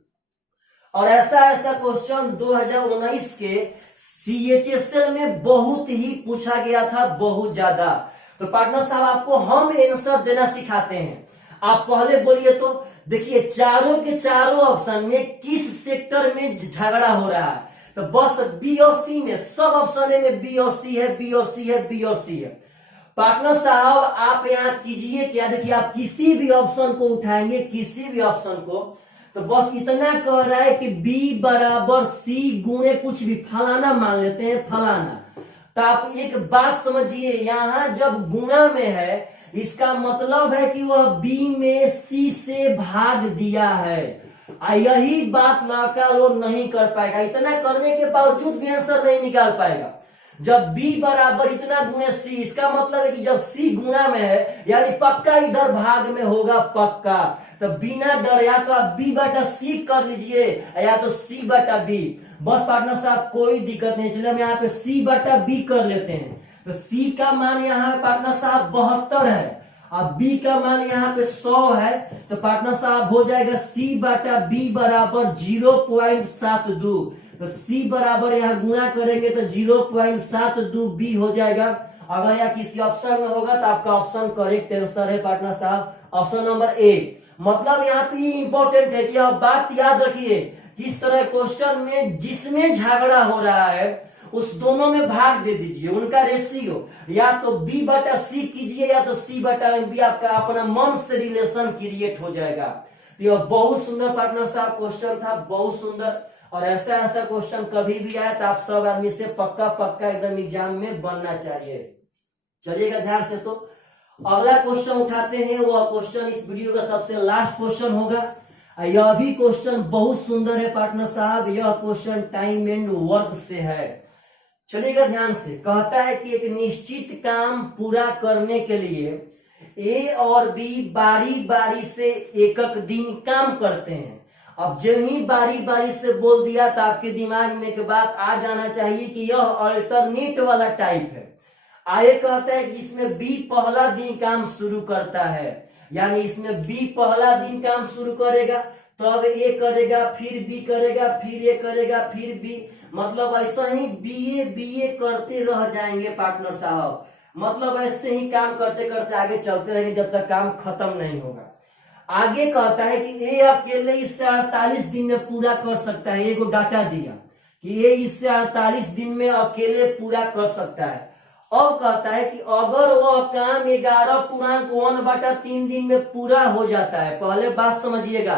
और ऐसा ऐसा क्वेश्चन 2019 के CHSL में बहुत ही पूछा गया था, बहुत ज्यादा। तो पार्टनर साहब आपको हम आंसर देना सिखाते हैं। आप पहले बोलिए तो देखिए चारों के चारों ऑप्शन में किस सेक्टर में झगड़ा हो रहा है, तो बस बी और सी में, सब ऑप्शन में बी और सी है, बी और सी है, बी और सी है। पार्टनर साहब आप यहां कीजिए क्या, देखिए आप किसी भी ऑप्शन को उठाएंगे, किसी भी ऑप्शन को, तो बस इतना कह रहा है कि B बराबर C गुणे कुछ भी, फलाना मान लेते हैं, फलाना। तो आप एक बात समझिए, यहां जब गुणा में है इसका मतलब है कि वह B में C से भाग दिया है। यही बात लड़का लोग नहीं कर पाएगा, इतना करने के बावजूद भी आंसर नहीं निकाल पाएगा। जब B बराबर इतना गुणे C, इसका मतलब है कि जब C गुणा में है यानी पक्का इधर भाग में होगा, पक्का। तो बिना डर या तो आप B बटा C कर लीजिए या तो C बटा B, बस पार्टनर साहब कोई दिक्कत नहीं। चलिए हम यहाँ पे C बटा B कर लेते हैं। तो C का मान यहाँ पे पार्टनर साहब 72 है, अब B का मान यहाँ पे 100 है, तो पार्टनर साहब हो जाएगा C बटा B बराबर 0.72। तो C बराबर यहाँ गुणा करेंगे तो 0.72 B हो जाएगा। अगर यह किसी ऑप्शन में होगा तो आपका ऑप्शन करेक्ट आंसर है पार्टनर साहब, ऑप्शन नंबर ए। मतलब यहाँ पे इंपॉर्टेंट है कि आप बात याद रखिए, किस तरह क्वेश्चन में जिसमें झगड़ा हो रहा है उस दोनों में भाग दे दीजिए, उनका रेशियो, या तो B बटा C कीजिए या तो C बटा B, आपका अपना मन से रिलेशन क्रिएट हो जाएगा। तो यह बहुत सुंदर पार्टनर साहब क्वेश्चन था, बहुत सुंदर। और ऐसा ऐसा क्वेश्चन कभी भी आए तो आप सब आदमी से पक्का पक्का एकदम एग्जाम में बनना चाहिए। चलिएगा ध्यान से। तो अगला क्वेश्चन उठाते हैं, वह क्वेश्चन इस वीडियो का सबसे लास्ट क्वेश्चन होगा। यह भी क्वेश्चन बहुत सुंदर है पार्टनर साहब, यह क्वेश्चन टाइम एंड वर्क से है। चलिएगा ध्यान से। कहता है कि एक निश्चित काम पूरा करने के लिए A और B बारी बारी से एक एक दिन काम करते हैं। अब जब ही बारी बारी से बोल दिया तो आपके दिमाग में एक बात आ जाना चाहिए कि यह अल्टरनेट वाला टाइप है। आगे कहता है कि इसमें B पहला दिन काम शुरू करता है, यानी इसमें B पहला दिन काम शुरू करेगा, तब A करेगा, फिर B करेगा, फिर A करेगा, फिर B, मतलब ऐसा ही BA करते रह जाएंगे पार्टनर साहब। मतलब ऐसे ही काम करते करते आगे चलते रहेंगे जब तक काम खत्म नहीं होगा। आगे कहता है कि A अकेले इससे 48 दिन में पूरा कर सकता है। एगो डाटा दिया कि A इससे 48 दिन में अकेले पूरा कर सकता है। अब कहता है कि अगर वह काम 11.1/3 दिन में पूरा हो जाता है, पहले बात समझिएगा,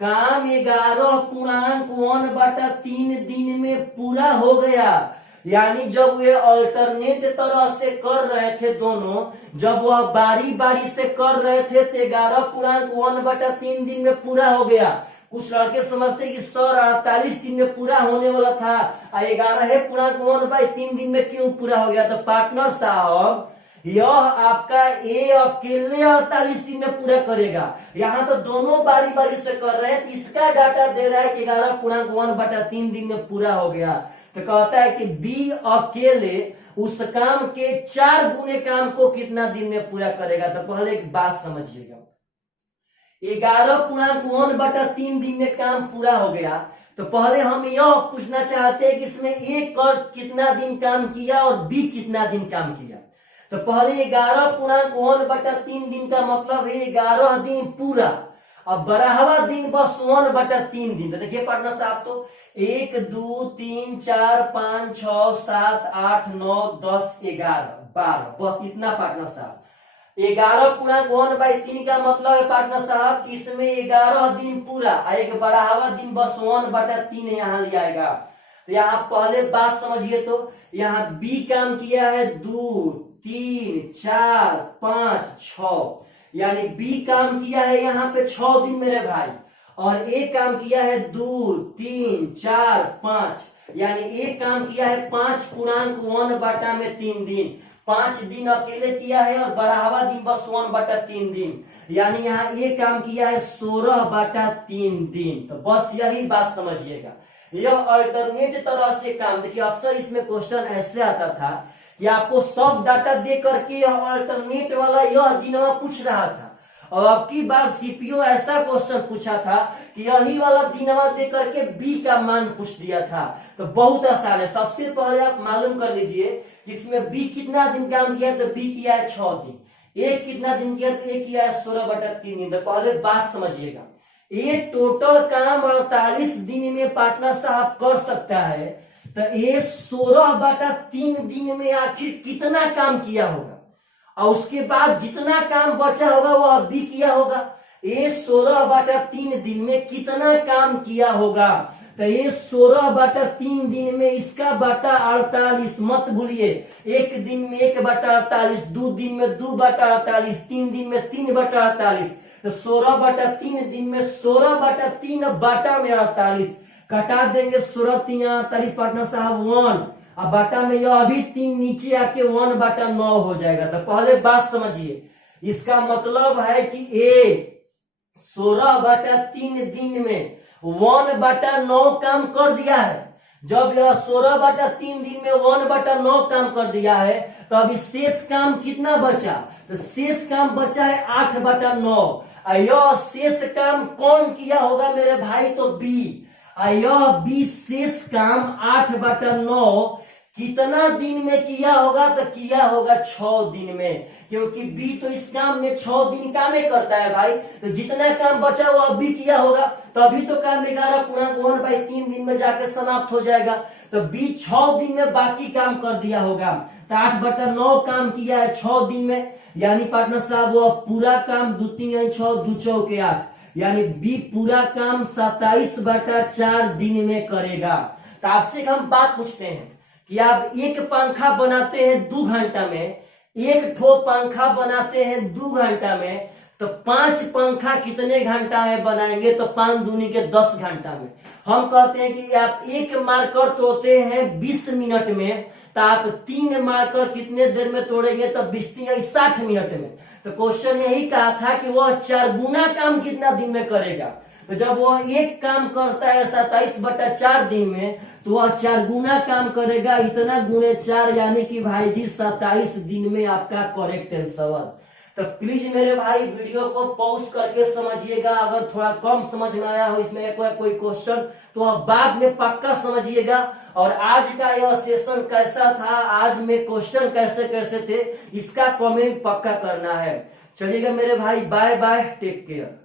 काम 11.1/3 दिन में पूरा हो गया, यानी जब वे अल्टरनेट तरह से कर रहे थे दोनों, जब वह बारी बारी से कर रहे थे तो 11.1/3 दिन में पूरा हो गया। कुछ लड़के समझते कि सर 48 दिन में पूरा होने वाला था, 11.1/3 दिन में क्यों पूरा हो गया? तो पार्टनर साहब यह आपका A अकेले 48 दिन में पूरा करेगा। यहाँ तो दोनों बारी बारी से कर रहे हैं, इसका डाटा दे रहा है कि 11.1/3 दिन में पूरा हो गया। तो कहता है कि B अकेले उस काम के 4 गुने काम को कितना दिन में पूरा करेगा? तो पहले एक बात समझिएगा, 11.1/3 दिन में काम पूरा हो गया, तो पहले हम यह पूछना चाहते हैं कि इसमें A कितना दिन काम किया और B कितना दिन काम किया। तो पहले 11.1/3 दिन का मतलब है 11 दिन पूरा, अब बराहवा दिन बस 1/3 दिन। तो देखिए पार्टनर साहब, तो 1 2 3 4 5 6 7 8 9 10 11 12, बस इतना पार्टनर साहब। 11.1/3 का मतलब है पार्टनर साहब कि इसमें 11 दिन पूरा, एक बराहवा दिन बस 1/3 यहाँ ले आएगा। तो यहाँ पहले बात समझिए, तो यहाँ B काम किया है 2 3 4 5 6, यानी B काम किया है यहाँ पे 6 दिन मेरे भाई, और A काम किया है 2 3 4 5, यानी A काम किया है 5.1/3 दिन। 5 दिन अकेले किया है और बराहवा दिन बस 1/3 दिन, यानी यहाँ A काम किया है 16/3 दिन। तो बस यही बात समझिएगा, यह अल्टरनेट तरह से काम। देखिए अक्सर इसमें क्वेश्चन ऐसे आता था कि आपको सब डाटा दे करके यह अल्टरनेट वाला यह दिनवा पूछ रहा था, और अब की बार सीपीओ ऐसा क्वेश्चन पूछा था कि यही वाला दिनवा दे करके बी का मान पूछ दिया था। तो बहुत आसान है। सबसे पहले आप मालूम कर लीजिए इसमें बी कितना दिन काम किया, तो बी किया है 6 दिन। एक कितना दिन किया, तो एक किया है 16/3 दिन। तो पहले बात समझिएगा, ये टोटल काम 48 दिन में पार्टनर साहब कर सकता है, तो ये 16/3 दिन में आखिर कितना काम किया होगा, और उसके बाद जितना काम बचा होगा वह बी किया होगा। ये 16/3 दिन में कितना काम किया होगा, तो ये 16/3 दिन में इसका बटा 48 मत भूलिए। एक दिन में 1/48, 2 दिन में 2/48, 3 दिन में 3/48। तो 16/3 दिन में 16/3 बाटा में 48 कटा देंगे। 16 3 48 पार्टनर साहब 1, अब बाटा में यह अभी 3 नीचे आके 1/9 हो जाएगा। तो पहले बात समझिए, इसका मतलब है कि ए 16/3 दिन में 1/9 काम कर दिया है। जब यह 16/3 दिन में 1/9 काम कर दिया है, तो अभी शेष काम कितना बचा, तो शेष काम बचा है 8/9। यह शेष काम कौन किया होगा मेरे भाई, तो बी। यह बी शेष काम 8/9 कितना दिन में किया होगा, तो किया होगा 6 दिन में, क्योंकि बी तो इस काम में 6 दिन काम ही करता है भाई। तो जितना काम बचा वो अब बी किया होगा, तो अभी तो काम 11/1/3 दिन में जाके समाप्त हो जाएगा। तो बी 6 दिन में बाकी काम कर दिया होगा। तो 8/9 काम किया है 6 दिन में, यानी पार्टनर साहब वो पूरा काम 2 3 6 2 चौके 8, यानी बी पूरा काम 27/4 दिन में करेगा। तो आपसे हम बात पूछते हैं कि आप एक पंखा बनाते हैं 2 घंटा में, एक ठो पंखा बनाते हैं 2 घंटा में, तो 5 पंखा कितने घंटा में बनाएंगे, तो 5 दूनी के 10 घंटा में। हम कहते हैं कि आप एक मार्कर तोड़ते हैं 20 मिनट में, तो आप 3 मार्कर कितने देर में तोड़ेंगे, तो 20 3 60 मिनट में। तो क्वेश्चन यही कहा था कि वह 4 गुना काम कितना दिन में करेगा। तो जब वह एक काम करता है 27/4 दिन में, तो वह 4 गुना काम करेगा। इतना गुणे 4 यानी कि भाई जी 27 दिन में आपका करेक्ट आंसर। तो प्लीज मेरे भाई वीडियो को पॉज करके समझिएगा। अगर थोड़ा कम समझ में आया हो इसमें कोई क्वेश्चन, तो आप बाद में पक्का समझिएगा। और आज का यह सेशन कैसा था, आज में क्वेश्चन कैसे कैसे थे, इसका कमेंट पक्का करना है। चलिएगा मेरे भाई, बाय बाय, टेक केयर।